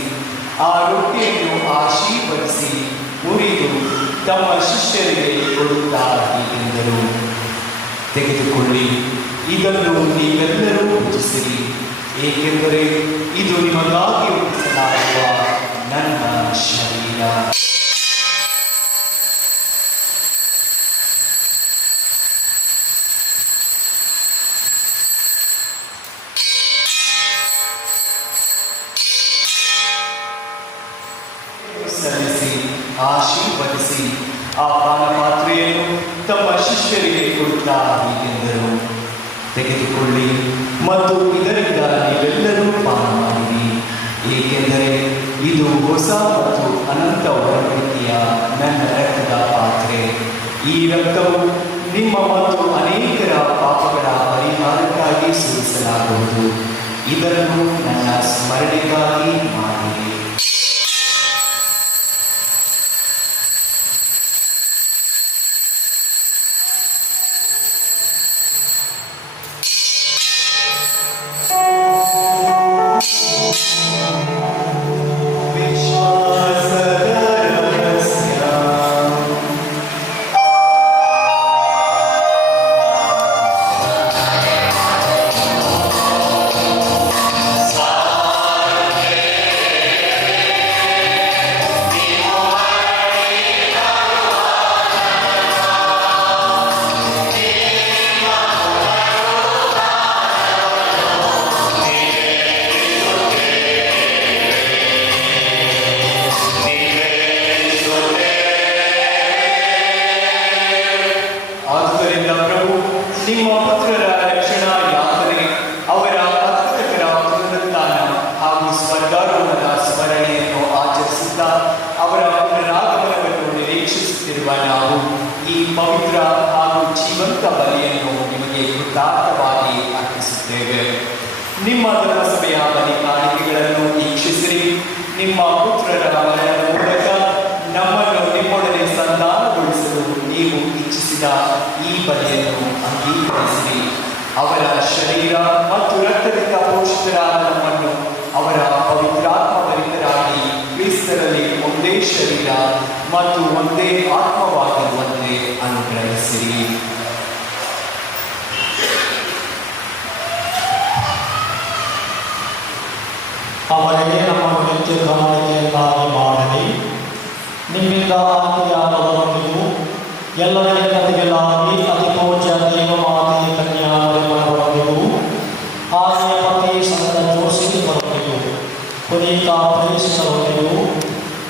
ಆ ರೊಟ್ಟಿಯನ್ನು ಆಶೀರ್ವದಿಸಿ ಮುರಿದು ತಮ್ಮ ಶಿಷ್ಯರಿಗೆ ಕೊಡುತ್ತಾ ಹೀಗೆಂದರು, ತೆಗೆದುಕೊಳ್ಳಿ, ಇದನ್ನು ನೀವೆಲ್ಲರೂ ಭುಜಿಸಿರಿ, ಏಕೆಂದರೆ ಇದು ನಿಮಗಾಗಿ ಒಪ್ಪಿಸಲಾಗುವ ನನ್ನ ಶರೀರ. ಸಲ್ಲಿಸಿ ಆಶೀರ್ವದಿಸಿ ಆ ಪಾನಪಾತ್ರೆಯನ್ನು ತಮ್ಮ ಶಿಷ್ಯರಿಗೆ ಕೊಡುತ್ತಾ ಹೀಗೆಂದರು, ತೆಗೆದುಕೊಳ್ಳಿ ಮತ್ತು ಇದರಿಂದ ನೀವೆಲ್ಲರೂ ಪಾನ ಮಾಡಿರಿ, ಏಕೆಂದರೆ ಇದು ಹೊಸ ಮತ್ತು ಅನಂತ ಒಡಂಬಡಿಕೆಯ ನನ್ನ ರಕ್ತದ ಪಾತ್ರೆ. ಈ ರಕ್ತವು ನಿಮ್ಮ ಮತ್ತು ಅನೇಕರ ಪಾಪಗಳ ಪರಿಹಾರಕ್ಕಾಗಿ ಸುರಿಸಲಾಗುವುದು. ಇದನ್ನು ನನ್ನ ಸ್ಮರಣೆಗಾಗಿ ಮಾಡಿರಿ. ನಿಮ್ಮ ಪುತ್ರರ ರಕ್ಷಣಾ ಯಾತ್ರೆ, ಅವರ ಅದ್ಭುತಕರ ಪುನರುತ್ಥಾನ ಹಾಗೂ ಸ್ವರ್ಗಾರೋಹಣದ ಸ್ಮರಣೆಯನ್ನು ಆಚರಿಸುತ್ತಾ ಅವರ ಪುನರಾಗಮನವನ್ನು ನಿರೀಕ್ಷಿಸುತ್ತಿರುವ ನಾವು ಈ ಪವಿತ್ರ ಹಾಗೂ ಜೀವಂತ ಬಲಿಯನ್ನು ನಿಮಗೆ ಕೃತಾರ್ಥವಾಗಿ ಅರ್ಪಿಸುತ್ತೇವೆ. ನಿಮ್ಮ ಧರ್ಮಸಭೆಯ ಬಲಿ ಕಾಣಿಕೆಗಳನ್ನು ವೀಕ್ಷಿಸಿರಿ. ನಿಮ್ಮ ಪುತ್ರರ ಮರಣದ ಮೂಲಕ ನಮ್ಮನ್ನು ನಿಮ್ಮೊಡನೆ ಸಂಧಾನಗೊಳಿಸಲು ನೀವು ಇಚ್ಛಿಸಿದ ಈ ಬಲಿಯನ್ನು ಅಂಗೀಕರಿಸಿರಿ. ಅವರ ಶರೀರ ಮತ್ತು ರಕ್ತದಿಂದ ಪೋಷಿತರಾದ ನಮ್ಮನ್ನು ಅವರ ಪವಿತ್ರಾತ್ಮಭರಿತರಾಗಿ ಕ್ರಿಸ್ತರಲ್ಲಿ ಒಂದೇ ಶರೀರ ಮತ್ತು ಒಂದೇ ಆತ್ಮವಾಗಿರುವಂತೆ ಅನುಗ್ರಹಿಸಿರಿ. ಅವರಿಗೆ ನಮ್ಮನ್ನು ನಿತ್ಯ ಗಮನಿಕೆಯನ್ನಾಗಿ ಮಾಡಲಿ. ನಿಮ್ಮಿಂದ ಆಜ್ಞೆಯಾದವರೊಂದಿಗೂ ಎಲ್ಲರಿಗೆ ಕಥೆಗಳಾಗಿ ಅತಿ ಪೂಜ್ಯ ದೇವಮಾತೆ ಕನ್ಯಾಮರಿಯವರೊಂದಿಗೂ ಆರ್ಯ ಪತಿ ಸಂತ ಜೋಸಿಫರೊಂದಿಗೂ ಪುನೀತ ಪ್ರೇಷಿತರೊಂದಿಗೂ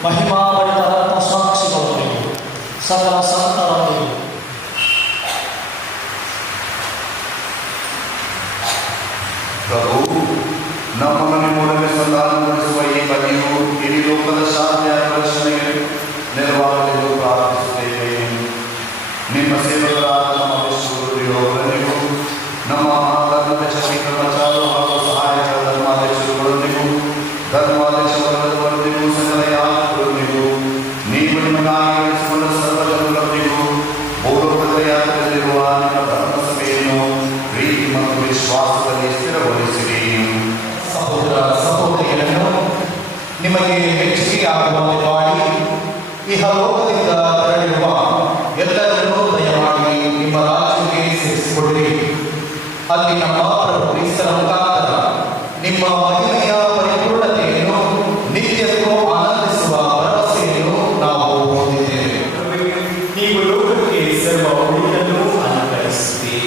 ಮಹಿಮಾಭರಿತ ರತ್ನ ಸಾಕ್ಷಿಗಳೊಂದಿಗೂ ಸಕಲ ಸಂತರೊಂದಿಗೂ ಪ್ರಭು, ನಮ್ಮನ್ನು ನಿಮ್ಮೊಡನೆ ಸಂಧಾನಗೊಳಿಸುವ ಈ ಬಗೆಯು ಇಡೀ ಲೋಕದ ಶಾಂತಿ ಆಕರ್ಷಣೆಗೆ ನೆರವಾಗಲೆಂದು ಪ್ರಾರ್ಥಿಸುತ್ತೇವೆ. ನಿಮ್ಮ ಸೇವಕರಾದ ನಮ್ಮ ವಿಶ್ವಗುರುವರೊಂದಿಗೂ ನಮ್ಮ ಧರ್ಮಾಧ್ಯಕ್ಷ ಕರ್ಮಚಾರು ಹಾಗೂ ಸಹಾಯಕ ಧರ್ಮಾಧ್ಯಕ್ಷರುಗಳೊಂದಿಗೂ ಧರ್ಮಾಧ್ಯಕ್ಷರೊಂದಿಗೂ ಸಕಲ ಯಾತ್ರಿಗಳೊಂದಿಗೂ ನೀವು ನಿಮಗಾಗಿ ನಡೆಸಿಕೊಂಡ ಸರ್ವಜನರೊಂದಿಗೂ ಪೂರ್ವದ ಯಾತ್ರೆಯಲ್ಲಿರುವ ನಿಮ್ಮ ಧರ್ಮಸಭೆಯನ್ನು ಪ್ರೀತಿ ಮತ್ತು ವಿಶ್ವಾಸದಲ್ಲಿ ಸ್ಥಿರಗೊಳಿಸಿರಿ. ಸಹೋದರ ಸಹೋದರಿಯರನ್ನು ನಿಮಗೆ ಮೆಚ್ಚುಗೆ ಆಗುವಂತೆ ಮಾಡಿ ಇಹಲೋಕದಿಂದ ಸರ್ವ ಉಳಿದನ್ನು ಅನುಗ್ರಹಿಸಿದೆ.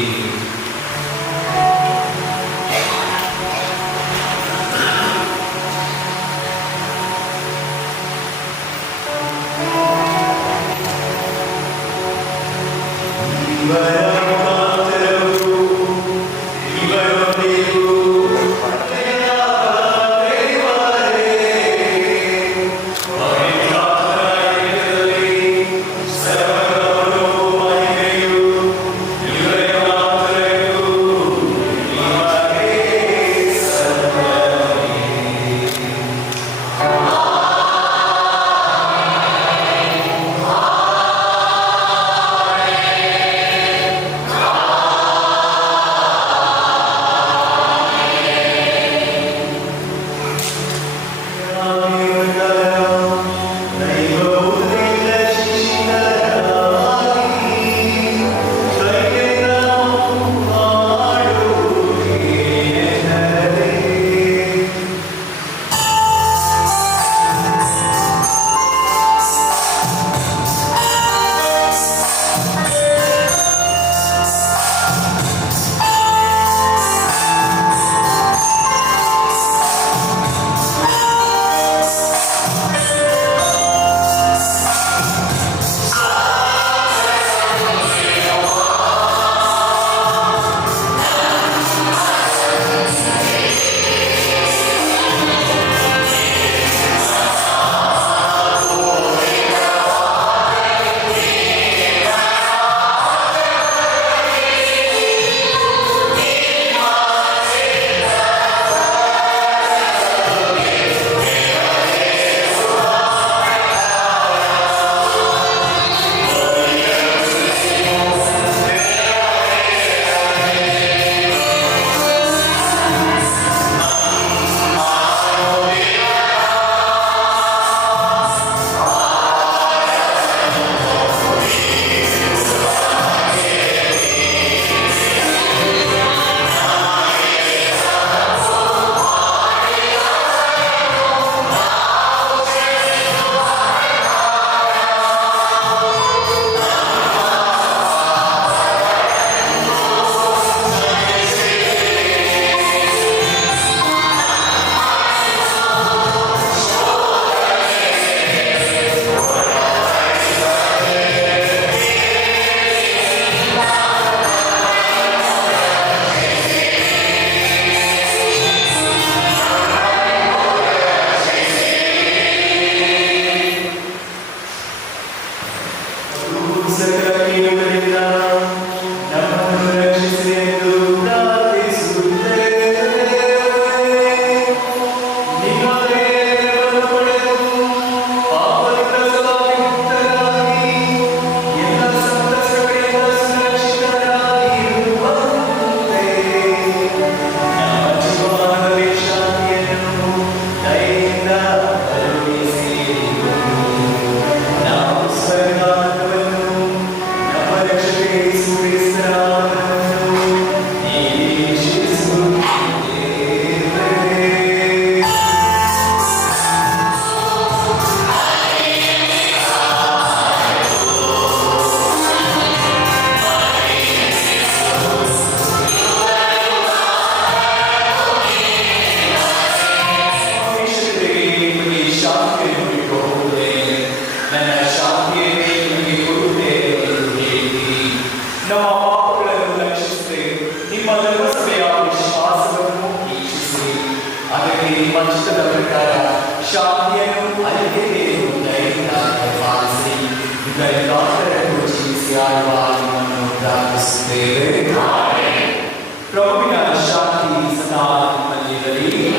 ಪ್ರಭುವಿನ ಶಾಂತಿ ಸದಾ ನಿಮ್ಮಲ್ಲಿರಲಿ.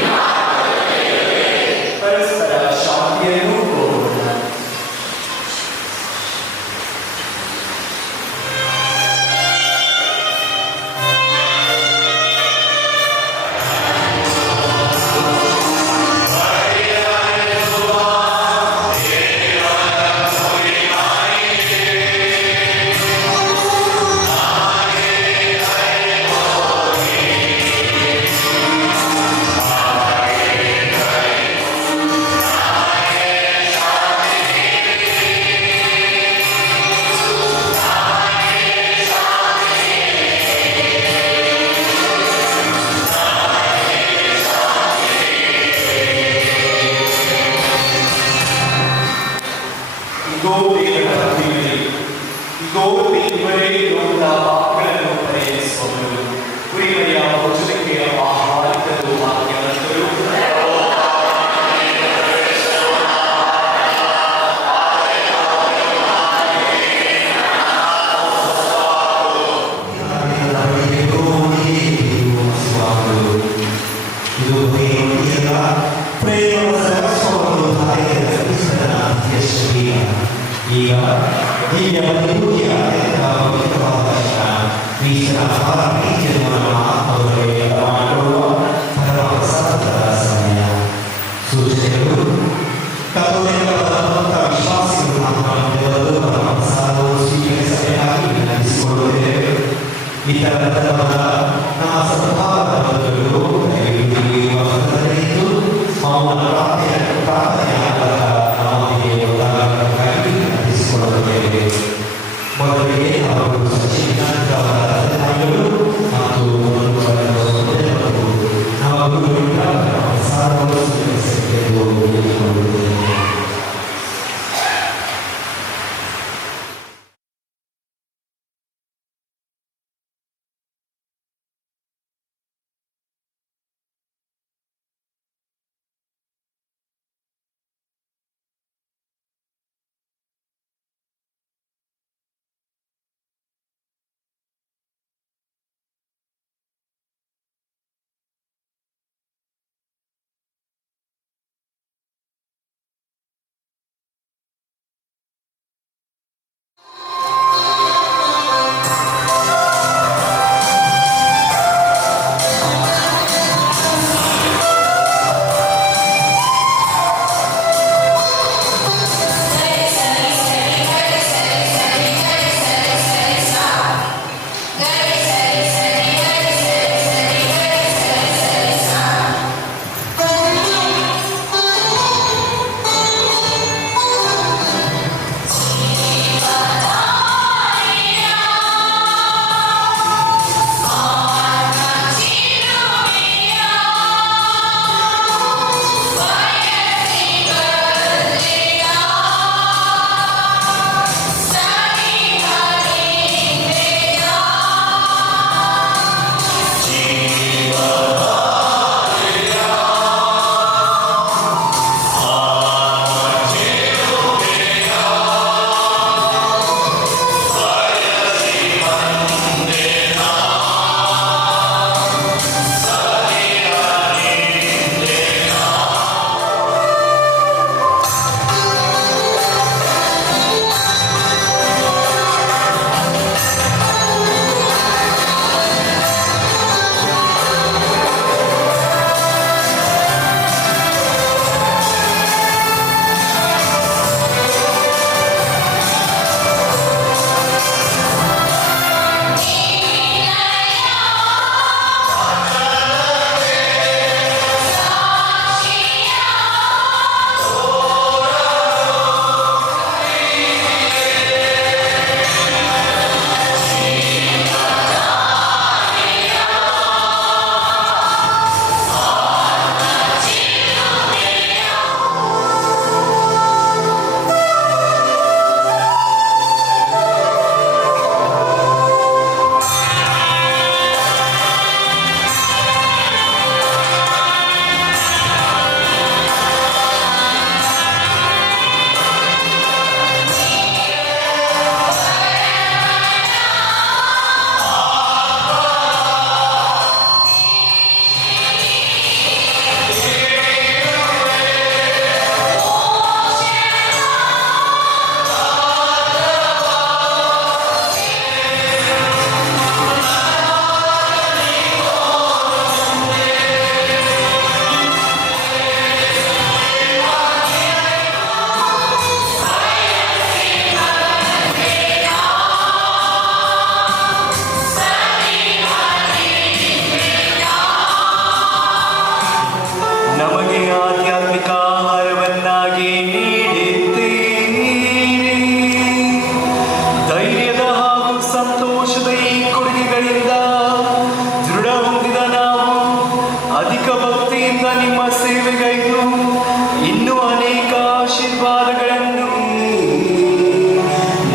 ಪರಸ್ಪರ ಶಾಂತಿಯನ್ನು ಕೋರೋಣ. Amen. ಗೋವಿಂದರೇ ಲೋಕದ ಪಾಪಗಳನ್ನು ಪರಿಹರಿಸುವವರು, ಕುರಿಮರಿಯ ಭೋಜನಕ್ಕೆ ಆಹ್ವಾನಿತರು ಭಾಗ್ಯವಂತರು.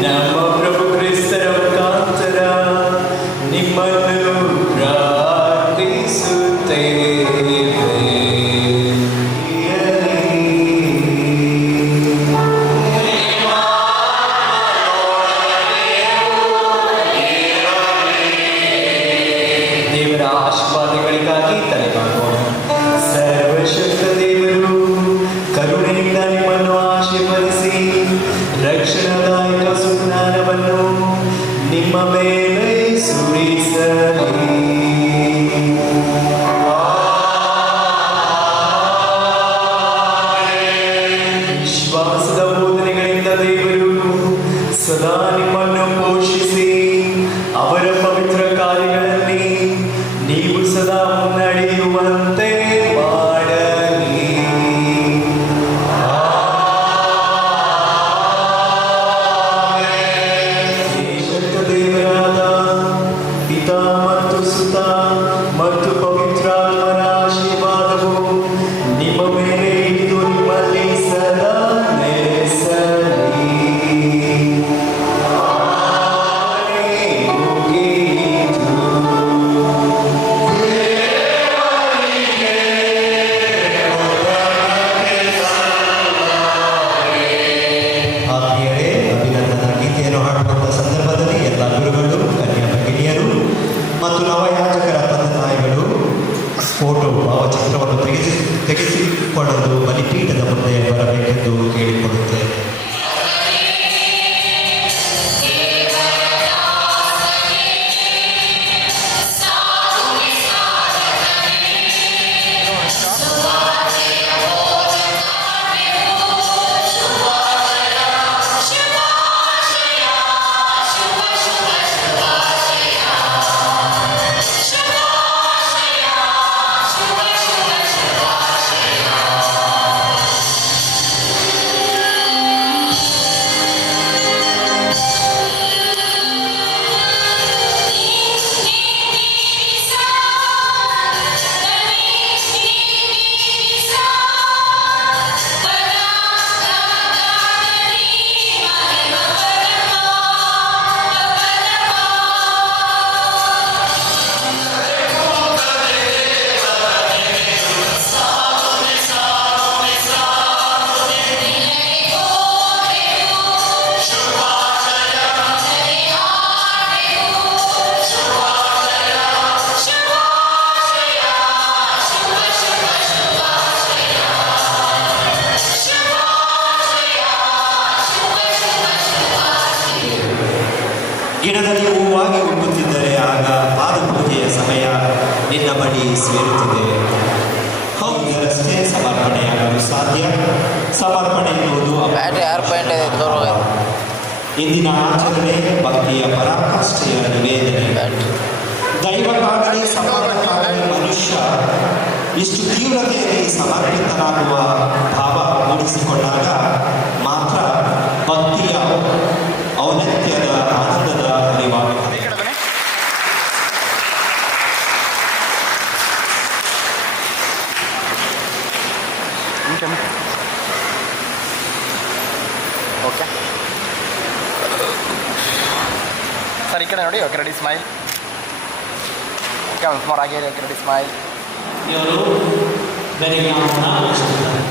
ನಮ್ಮ ಪ್ರಭು ಕ್ರಿಸ್ತ ಆಶೀರ್ವಾದಗಳಿಗಾಗಿ ತಲೆಬಾಗೋಣ. ಸರ್ವಶಕ್ತ ದೇವರು ಕರುಣೆಯಿಂದ ನಿಮ್ಮನ್ನು ಆಶೀರ್ವದಿಸಿ ರಕ್ಷಣಾದಾಯಕ ಸುಜ್ಞಾನವನ್ನು ನಿಮ್ಮ ಮೇಲೆ ಸುರಿಸಲಿ. ವಿಶ್ವಾಸದ ಬೋಧನೆಗಳಿಂದ ದೇವರು ಸದಾ ನಿಮ್ಮನ್ನು ಪೋಷಿಸಿ ಅವರ ಪವಿತ್ರ ಕಾರ್ಯಗಳಲ್ಲಿ ನೀವು ಸದಾ ಮುನ್ನಡೆಯುವಂತೆ ಮಾಡಲಿ. ಶ್ರೇಷ್ಠ ದೇವರಾದ ಪಿತಾ ಮತ್ತು ಸುತ ಮತ್ತು ಪವಿತ್ರಾತ್ಮರ ಆಶೀರ್ವಾದವು ನಿಮ್ಮ ಮೇಲೆ ಇದ್ದು ನಿಮ್ಮಲ್ಲಿ ಸದಾ ನೆಲೆಸಲಿ. ಆತ್ಮೀಯರೇ, ಅಭಿನಂದನಾ ಗೀತೆಯನ್ನು ಹಾಡುವಂಥ ಸಂದರ್ಭದಲ್ಲಿ ಎಲ್ಲ ಗುರುಗಳು, ಕನ್ಯಾ ಭಗಿನಿಯರು ಮತ್ತು ನವಯಾಜಕರ ತಂದೆ ತಾಯಿಗಳು ಫೋಟೋ ಭಾವಚಿತ್ರವನ್ನು ತೆಗೆಸಿಕೊಳ್ಳಲು ಬಲಿಪೀಠದ ಮುಂದೆ ಬರಬೇಕೆಂದು ಕೇಳಿಕೊಳ್ಳುತ್ತೇನೆ. ಗಿಡದಲ್ಲಿ ಹೂವಾಗಿ ಹುಟ್ಟುತ್ತಿದ್ದರೆ ಆಗ ಪಾದಪೂಜೆಯ ಸಮಯ ನಿನ್ನ ಬಳಿ ಸೇರುತ್ತಿದೆ. ಹೌದರಷ್ಟೇ ಸಮರ್ಪಣೆಯಾಗಲು ಸಾಧ್ಯ. ಸಮರ್ಪಣೆ ಎನ್ನುವುದು ಇಂದಿನ ಆಚರಣೆ ಭಕ್ತಿಯ ಪರಾಕಾಷ್ಠೆಯ ನಿವೇದನೆ. ದೈವಕ್ಕಾಗಲಿ ಸಮಾಜಕ್ಕಾಗಲಿ ಮನುಷ್ಯ ಇಷ್ಟು ತೀವ್ರತೆಯಲ್ಲಿ ಸಮರ್ಪಿತನಾಗುವ ಭಾವ ಮೂಡಿಸಿಕೊಂಡಾಗ ಮಾತ್ರ ಭಕ್ತಿಯ ಔನ್ನತ್ಯದ ಆನಂದದ ಅರಿವಾಗುತ್ತದೆ. ಓಕೆ ಸರ್, ಈ ಕಡೆ ನೋಡಿ. Okay, ready, smile. ಓಕೆ, ಒಂದು ಸ್ಮಾರ್ ಆಗಿ ಓಕೆ, ರೆಡಿ, ಸ್ಮೈಲ್. ಇವರು ಬೆಳಗ್ಗೆ ಆಲೋಚಿಸುತ್ತಾರೆ.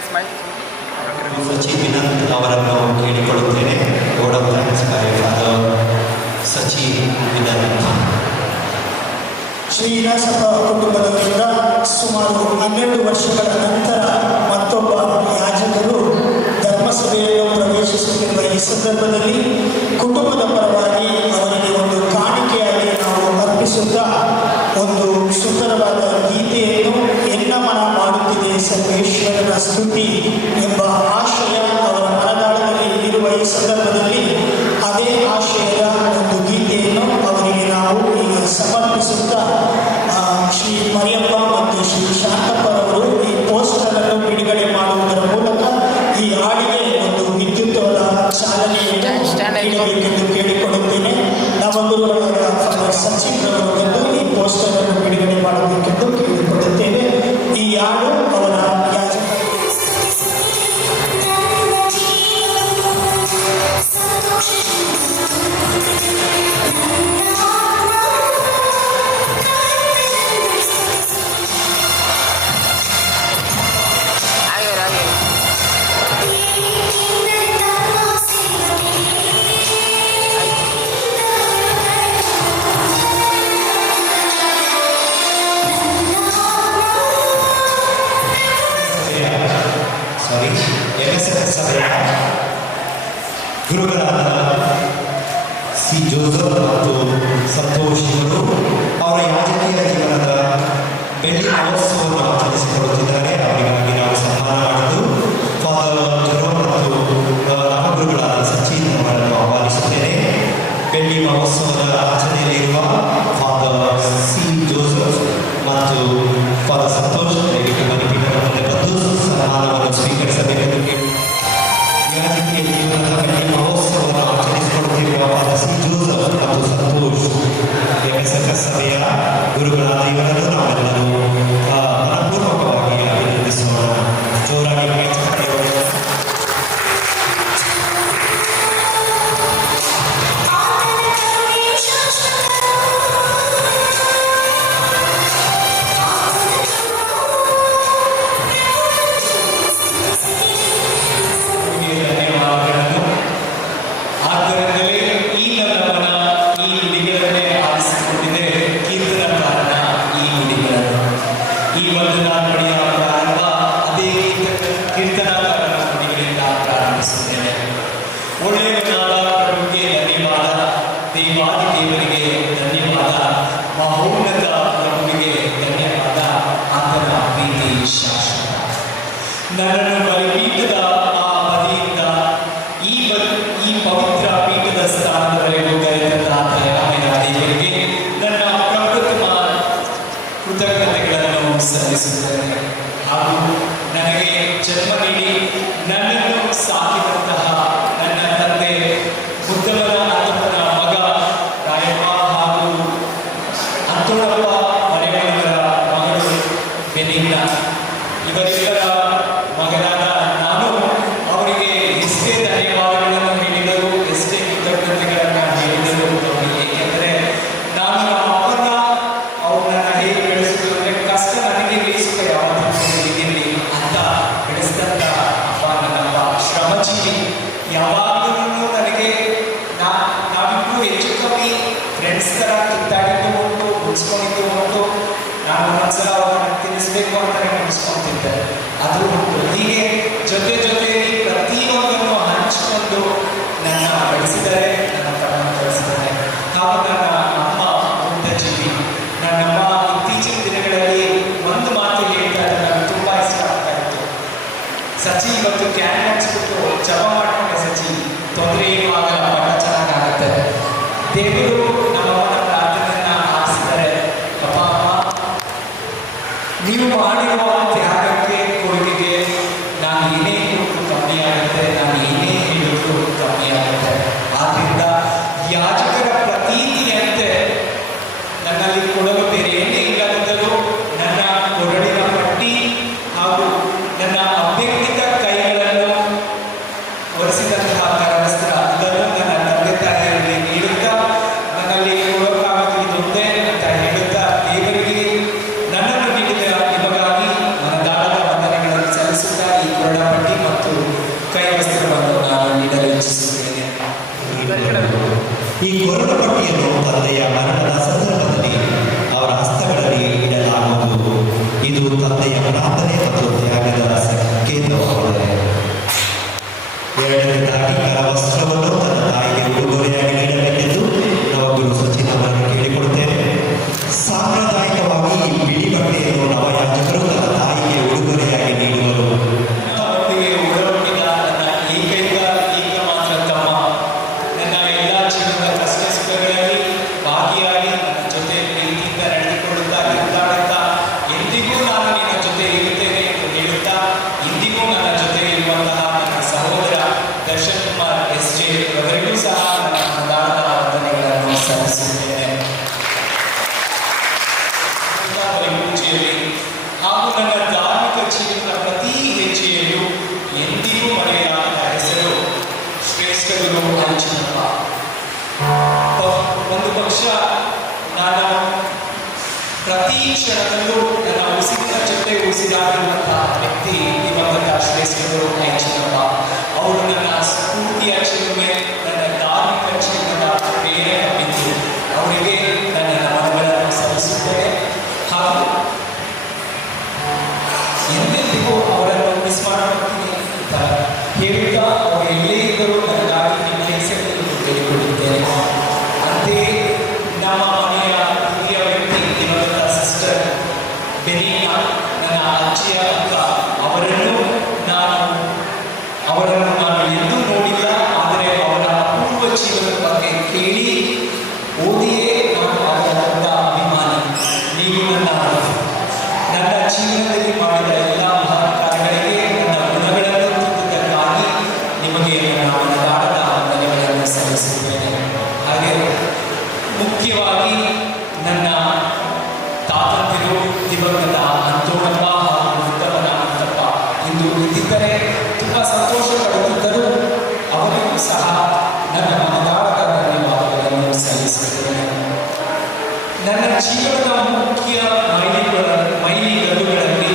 ready, smile. ಸಚಿನ್ ವಿನಂತ್ ಅವರನ್ನು ಕೇಳಿಕೊಳ್ಳುತ್ತೇನೆ. ಬೋರ್ಡ್ of thanks father Sachin Vinanth. Srinivasappa ಕುಟುಂಬದವರಿಂದ ಸುಮಾರು 12 ವರ್ಷಗಳ ನಂತರ ಮತ್ತೊಬ್ಬ ಯಾಜಕರು ಧರ್ಮಸಭೆಯನ್ನು ಪ್ರವೇಶಿಸುತ್ತಿರುವ ಈ ಸಂದರ್ಭದಲ್ಲಿ ಕುಟುಂಬದ ಪರವಾಗಿ ಅವರಿಗೆ ಒಂದು ಕಾಣಿಕೆಯಾಗಿ ನಾವು ಅರ್ಪಿಸುತ್ತಾ ಒಂದು ಸುಂದರವಾದ ಗೀತೆಯನ್ನು ಎನ್ನಮನ ಮಾಡುತ್ತಿದೆ ಸರ್ವೇಶ್ವರನ ಸ್ತುತಿ ಎಂಬ ಆಶಯ ಅವರ ಮನದಾಳದಲ್ಲಿ ಇರುವ ಈ ಸಂದರ್ಭದಲ್ಲಿ ಅದೇ ಆಶಯದ ಒಂದು ಗೀತೆಯನ್ನು ಅವರಿಗೆ ನಾವು ಈಗ ಸಮರ್ಪಿಸುತ್ತಾ ಶ್ರೀ ಮರಿಯಪ್ಪ ಮತ್ತು ಶ್ರೀ ಶಾಂತಪ್ಪರವರು ಈ ಪೋಸ್ಟರ್ ಅನ್ನು ಬಿಡುಗಡೆ ಮಾಡುವುದರ ಮೂಲಕ ಈ ಹಾಡಿಗೆ ಒಂದು ವಿದ್ಯುತ್ವದ ಚಾಲನೆಯನ್ನು ನೀಡಬೇಕೆಂದು ಕೇಳಿಕೊಳ್ಳುತ್ತೇನೆ. ನಮ್ಮ ಗುರುಗಳಾದ ಫಾದರ್ ಸಚಿನ್ ರವರು ಬಂದು ಈ ಪೋಸ್ಟರ್ ಅನ್ನು ಬಿಡುಗಡೆ ಮಾಡಬೇಕೆಂದು ಕೇಳಿಕೊಳ್ಳುತ್ತೇವೆ. ಈ ಹಾಡು ಅವರ ಯಾಜಕ MSF ಸಭೆಯ ಗುರುಗಳಾದ ಸಿ ಜೋಸಫ್ ಮತ್ತು ಸಂತೋಷ್ ಇವರು ಅವರ ಯಾಜಕೀಯ ಜೀವನದ ಬೆಳ್ಳಿ ಮಹೋತ್ಸವವನ್ನು ಆಚರಿಸಿಕೊಳ್ಳುತ್ತಿದ್ದಾರೆ. ಅವರಿಗಾಗಿ ನಾವು ಸನ್ಮಾನ ಮಾಡಲು ಫಾದರ್ ಜೆರೋಮ್ ಮತ್ತು ನಮ್ಮ ಗುರುಗಳಾದ ಸಚಿನ್ ಅವರನ್ನು ಆಹ್ವಾನಿಸುತ್ತೇನೆ. ಬೆಳ್ಳಿ ಮಹೋತ್ಸವದ ಆಚರಣೆಯಲ್ಲಿರುವ ಫಾದರ್ ಸಿ ಜೋಸಫ್ ಮತ್ತು ಫಾದರ್ ಸಂತೋಷ್ ದಯವಿಟ್ಟು ಮನೆಪೀಠದ ಮುಂದೆ ಬಂದು ಸನ್ಮಾನವನ್ನು ಸ್ವೀಕರಿಸಬೇಕೆಂದು ಕೇಳಿ ಯಾಜಕೀಯ ಜೀವನದ ಬೆಳ್ಳಿ ಮಹೋತ್ಸವವನ್ನು ಆಚರಿಸಿಕೊಳ್ಳುತ್ತಿರುವ ಫಾದರ್ ಸಿ ಜೋಸಫ್ ಮತ್ತು ಸಂತೋಷ್ MSF ಸಭೆಯ ಗುರುಗಳಾದ ಇವರನ್ನು ನಾವೆಲ್ಲರೂ ಮನಪೂರ್ವಕವಾಗಿ ಅಭಿನಂದಿಸೋಣ. ಜೋರಾಗಿ ಆದ್ದರಿಂದಲೇ ಈ ನನ್ನ ಮನ ಈ ನುಡಿಗಳನ್ನೇ ಆರಿಸಿಕೊಂಡಿದೆ, ಕೀರ್ತನಕಾರನ ಈ ನುಡಿಗಳನ್ನು. ಈ ವಂದನಾನುಡಿಯ ಪ್ರಾರಂಭ ಅದೇ ಕೀರ್ತನಕಾರನ ನುಡಿಗಳಿಂದ ಪ್ರಾರಂಭಿಸುತ್ತೇನೆ. ಒಳ್ಳೆಯವನಾದ ಪ್ರಭುಗೆ ಧನ್ಯವಾದ, ದೇವಾದಿ ದೇವರಿಗೆ ಧನ್ಯವಾದ, ಮಹೋನ್ನತ ಪ್ರಭುವಿಗೆ ಧನ್ಯವಾದ, ಆತನ ಪ್ರೀತಿ ಶಾಶ್ವತ. ನನ್ನನ್ನು ಬಲಿಪೀಠದ ಆ ಬದಿಯಿಂದ ಈ ಪವಿತ್ರ ಪೀಠದ ಸ್ಥಾನದವರೆಗೂ ಕರೆತಂದ ದಯಾಮಯ ದೇವರಿಗೆ ನನ್ನ ಪ್ರಪ್ರಥಮ ಕೃತಜ್ಞತೆಗಳನ್ನು ಸಲ್ಲಿಸುತ್ತೇನೆ. ಹಾಗೂ ನನಗೆ ಜನ್ಮ ನೀಡಿ ನನ್ನನ್ನು ಸಾಕಿದಂತಹ ನನ್ನ ತಂದೆ ಬುದ್ಧವನ ಅಂತಪ್ಪನ ಮಗ ರಾಯಪ್ಪ ಹಾಗೂ ಅಂತೋಣಪ್ಪ ಮರೆಮನೆಯವರ ಮಗಳು ಬೆನಿನ್ನ, ಇವರೆಲ್ಲರ ಮಗನಾದ ನಾನು ಅವರಿಗೆ ಎಷ್ಟೇ ಧನ್ಯವಾದಗಳನ್ನು ಹೇಳಿದರು, ಎಷ್ಟೇ ಕೃತಜ್ಞತೆಗಳನ್ನು ಹೇಳಿದರು. ಏಕೆಂದರೆ ನಾನು ನಮ್ಮ ಅಪ್ಪನ ಅವ್ರನ್ನ ಹೇಗೆ ಬೆಳೆಸಿದ್ರು ಅಂದರೆ ಕಷ್ಟ ನನಗೆ ಬೇಯಿಸುತ್ತ ಯಾವತ್ತಿರಲಿ ಅಂತ ಬೆಳೆಸಿದಂಥ ಅಪ್ಪ ನನ್ನಪ್ಪ ಶ್ರಮಜೀವಿ. ಯಾವಾಗಲೂ ನನಗೆ ನಾವಿಬ್ಬರು ಹೆಚ್ಚು ಕಮ್ಮಿ ಫ್ರೆಂಡ್ಸ್ ಥರ ಕಿತ್ತಾಡಿದ್ದು ಉಂಟು, ಮುಗಿಸ್ಕೊಂಡಿದ್ದು ಉಂಟು. ನಾನು ಒಂದ್ಸಲ ಅವ್ರನ್ನ ತಿಳಿಸ್ಬೇಕು ಅಂತ ಮುಗಿಸ್ಕೊತಿದ್ದೆ, ಅದು ಉಂಟು. ಹೀಗೆ ಜೊತೆಯಲ್ಲಿ ಪ್ರತಿಯೊಂದನ್ನು ಹಂಚಿಕೊಂಡು ನನ್ನ ಬೆಳೆಸಿದರೆ, ನನ್ನ ತಮ್ಮನ್ನು ಬೆಳೆಸಿದ್ದಾರೆ. ಹಾಗೂ ನನ್ನ ಅಮ್ಮ ಮುಗ್ಧ ಜೀವಿ. ನನ್ನಮ್ಮ ಇತ್ತೀಚಿನ ದಿನಗಳಲ್ಲಿ ಒಂದು ಮಾತು ಹೇಳ್ತಾ ಇದ್ದರೆ ನನಗೆ ತುಂಬ ಇಷ್ಟ ಆಗ್ತಾ ಇತ್ತು. ಸಚಿ ಇವತ್ತು ಕ್ಯಾನ್ ಹಚ್ಚಿಬಿಟ್ಟು ಜಪ ಮಾಡ್ಕೊಂಡೆ ಸಚಿ, ತೊಂದರೆ ಏನೂ ಆಗಲ್ಲ, ಬಹಳ ಚೆನ್ನಾಗಾಗುತ್ತೆ. ದೇವರು ನಮ್ಮಮ್ಮನ ಪ್ರಾರ್ಥನೆಯನ್ನು ಆರಿಸಿದ್ದಾರೆ. ಅಪ್ಪ ಅಮ್ಮ, ನೀವು ಮಾಡಿರುವ ತ್ಯಾಗಕ್ಕೆ ಕೊಡುಗೆಗೆ ನಾನು ಏನೇ ಕೊಟ್ಟು ಕಮ್ಮಿ ಆಗುತ್ತೆ, ನಾನು ಏನೇ ಹೇಳಿದ್ರು ಕಮ್ಮಿ ಆಗುತ್ತೆ. ಆದ್ದರಿಂದ ಯಾಜಕರ ಪ್ರತೀತಿಯಂತೆ ನನ್ನಲ್ಲಿ ಕೊಡಲು ಬೇರೆ ಏನೇ ಇಲ್ಲದಿದ್ದರೂ ನನ್ನ ಕೊರಳಿನ ಪಟ್ಟಿ ಹಾಗೂ ನನ್ನ ಅವ್ಯಕ್ತಿಕ ಕೈಗಳನ್ನು ಒರೆಸಿದಂತಹ ಕರವಸ್ತ್ರ ಇದನ್ನು ನನ್ನ ತಂದೆ ತಾಯಿಯರಿಗೆ ನೀಡುತ್ತಾ ನನ್ನಲ್ಲಿ ಕೊಡೋಕ್ಕಾಗೋದು ಇದೊಂದೇ ಅಂತ ಹೇಳುತ್ತಾ ದೇವರಿಗೆ ನನ್ನನ್ನು ನೀಡಿದ ನಿಮಗಾಗಿ ಮನದ ವರ್ಣಪಟ್ಟಿಯನ್ನು ತಂದೆಯ ಮರಣದ ಸಂದರ್ಭದಲ್ಲಿ ಅವರ ಹಸ್ತಗಳಲ್ಲಿ ಇಡಲಾಗುವುದು. ಇದು ತಂದೆಯ ಪ್ರಾರ್ಥನೆ ಮತ್ತು ತ್ಯಾಗದ ಸಂಕೇತವಾಗಿದೆ. ಎರಡನೇದಾಗಿ ಕರವಸ್ತ್ರವನ್ನು ತನ್ನ ತಾಯಿಗೆ ಉಡುಗೊರೆಯಾಗಿ ನೀಡಬೇಕೆಂದು ನವಗುರು ಸಚಿನ್ ಅವರನ್ನು ಕೇಳಿಕೊಡುತ್ತೇನೆ. ಸಾಂಪ್ರದಾಯಿಕವಾಗಿ ಈ ಬಿಳಿ ಬಟ್ಟೆಯನ್ನು ನವಯಾಜಕರು ತನ್ನ ತಾಯಿಗೆ ಉಡುಗೊರೆಯಾಗಿ ನೀಡುವರು. ಒಟ್ಟಿಗೆ ಒಡಹುಟ್ಟಿದ ನನ್ನ ಏಕೈಕ ಮಾತ್ರ ತಮ್ಮ, ನನ್ನ ಎಲ್ಲ ಜೀವನದ ಕಷ್ಟ ಸುಖಗಳಲ್ಲಿ ಭಾಗಿಯಾಗಿ ನನ್ನ ಜೊತೆ ಪ್ರೀತಿಯಿಂದ ನಡೆದುಕೊಳ್ಳುತ್ತಾ ಕಿತ್ತಾಡುತ್ತಾ ಎಂದಿಗೂ ನಾನು ನಿನ್ನ ಜೊತೆ ಇರುತ್ತೇನೆ ಎಂದು ಹೇಳುತ್ತಾ ಇಂದಿಗೂ ನನ್ನ ಜೊತೆ ಇರುವಂತಹ ನನ್ನ ಸಹೋದರ ದರ್ಶನ್ ಕುಮಾರ್ SJ ಅವರಿಗೂ ಸಹ ನನ್ನ ಮನದಾಳದ ವಂದನೆಗಳನ್ನು ಸಲ್ಲಿಸುತ್ತೇನೆ. ಪೂಜೆಯಲ್ಲಿ ಹಾಗೂ ನನ್ನ ಧಾರ್ಮಿಕ ಜೀವನದ ಪ್ರತಿ ಹೆಜ್ಜೆಯಲ್ಲೂ ಎಂದಿಗೂ ಮರೆಯಲಾದ ಹೆಸರು ಶ್ರೇಷ್ಠ ಗುರು ಅಂಚಿನಪ್ಪ. ಒಂದು ಪಕ್ಷ ನಾನು ಪ್ರತಿ ಕ್ಷಣದಲ್ಲೂ ನನ್ನ ಉಸಿರಿನ ಜೊತೆ ಉಸಿರಾಡಿರುವಂತಹ ವ್ಯಕ್ತಿ ದಿವಂಗತ ಶ್ರೇಷ್ಠ ಗುರು ಅಂಚಿನಪ್ಪ. ಅವರು ನನ್ನ ಸ್ಫೂರ್ತಿಯ ಚಿಲುಮೆ, ನನ್ನ ಧಾರ್ಮಿಕ ಜೀವನದ ಪ್ರೇರಕ ಬಿಂದು. ಅವರಿಗೆ ನನ್ನ ನಮನಗಳನ್ನು ಸಲ್ಲಿಸುತ್ತೇನೆ ಹಾಗೂ ಎಂದೆಂದಿಗೂ ಅವರನ್ನು ಮಿಸ್ ಮಾಡುತ್ತೀನಿ ಅಂತ ಹೇಳುತ್ತಾ ಅವರು ಎಲ್ಲೇ ಇದ್ದರೂ ನನಗಾಗಿ ನಿಮ್ಮ ಹೆಸರನ್ನು ಕೇಳಿಕೊಳ್ಳುತ್ತೇನೆ. ಅಂತೆಯೇ ನಮ್ಮ ಮನೆಯ ಹಿರಿಯ ವ್ಯಕ್ತಿ ದಿವಂಗತ ಸಿಸ್ಟರ್ ಬೆನೀನಾ, ನನ್ನ ಅಜ್ಜಿಯ ಅಕ್ಕ, ಅವರನ್ನು ನಾನು ಎಂದೂ ನೋಡಿಲ್ಲ. ಆದರೆ ಅವರ ಅಪೂರ್ವ ಜೀವನದ ಬಗ್ಗೆ ಕೇಳಿ ಓದಿಯೇ ನಾನು ಅವರ ದೊಡ್ಡ ಅಭಿಮಾನಿ. ನೀವು ನನ್ನ ಜೀವನದಲ್ಲಿ ಮಾಡಿದ ಎಲ್ಲ ಮಹಾನ್ ಕಾರ್ಯಗಳಿಗೆ ನನ್ನ ಗುಣಗಳನ್ನು ತಿದ್ದುವುದಕ್ಕಾಗಿ ನಿಮಗೆ ನನ್ನ ಮನದಾಳದ ವಂದನೆಗಳನ್ನು ಸಲ್ಲಿಸುತ್ತೇನೆ. ಹಾಗೆ ಮುಖ್ಯವಾಗಿ ನನ್ನ ತಾತಂದಿರು ದಿವಂಗತ ಅಂತೋಣಪ್ಪ ಹಾಗೂ ಉತ್ತಮನ ಅಂತಪ್ಪ ಇಂದು ಇದ್ದಿದ್ದರೆ ತುಂಬ ಸಂತೋಷ ಪಡುತ್ತಿದ್ದರು. ಅವರಿಗೂ ಸಹ ನನ್ನ ಮನದಾಳದ ಧನ್ಯವಾದಗಳನ್ನು ಸಲ್ಲಿಸುತ್ತೇನೆ. ನನ್ನ ಜೀವನದ ಮುಖ್ಯ ಮೈಲಿಗಲ್ಲುಗಳಲ್ಲಿ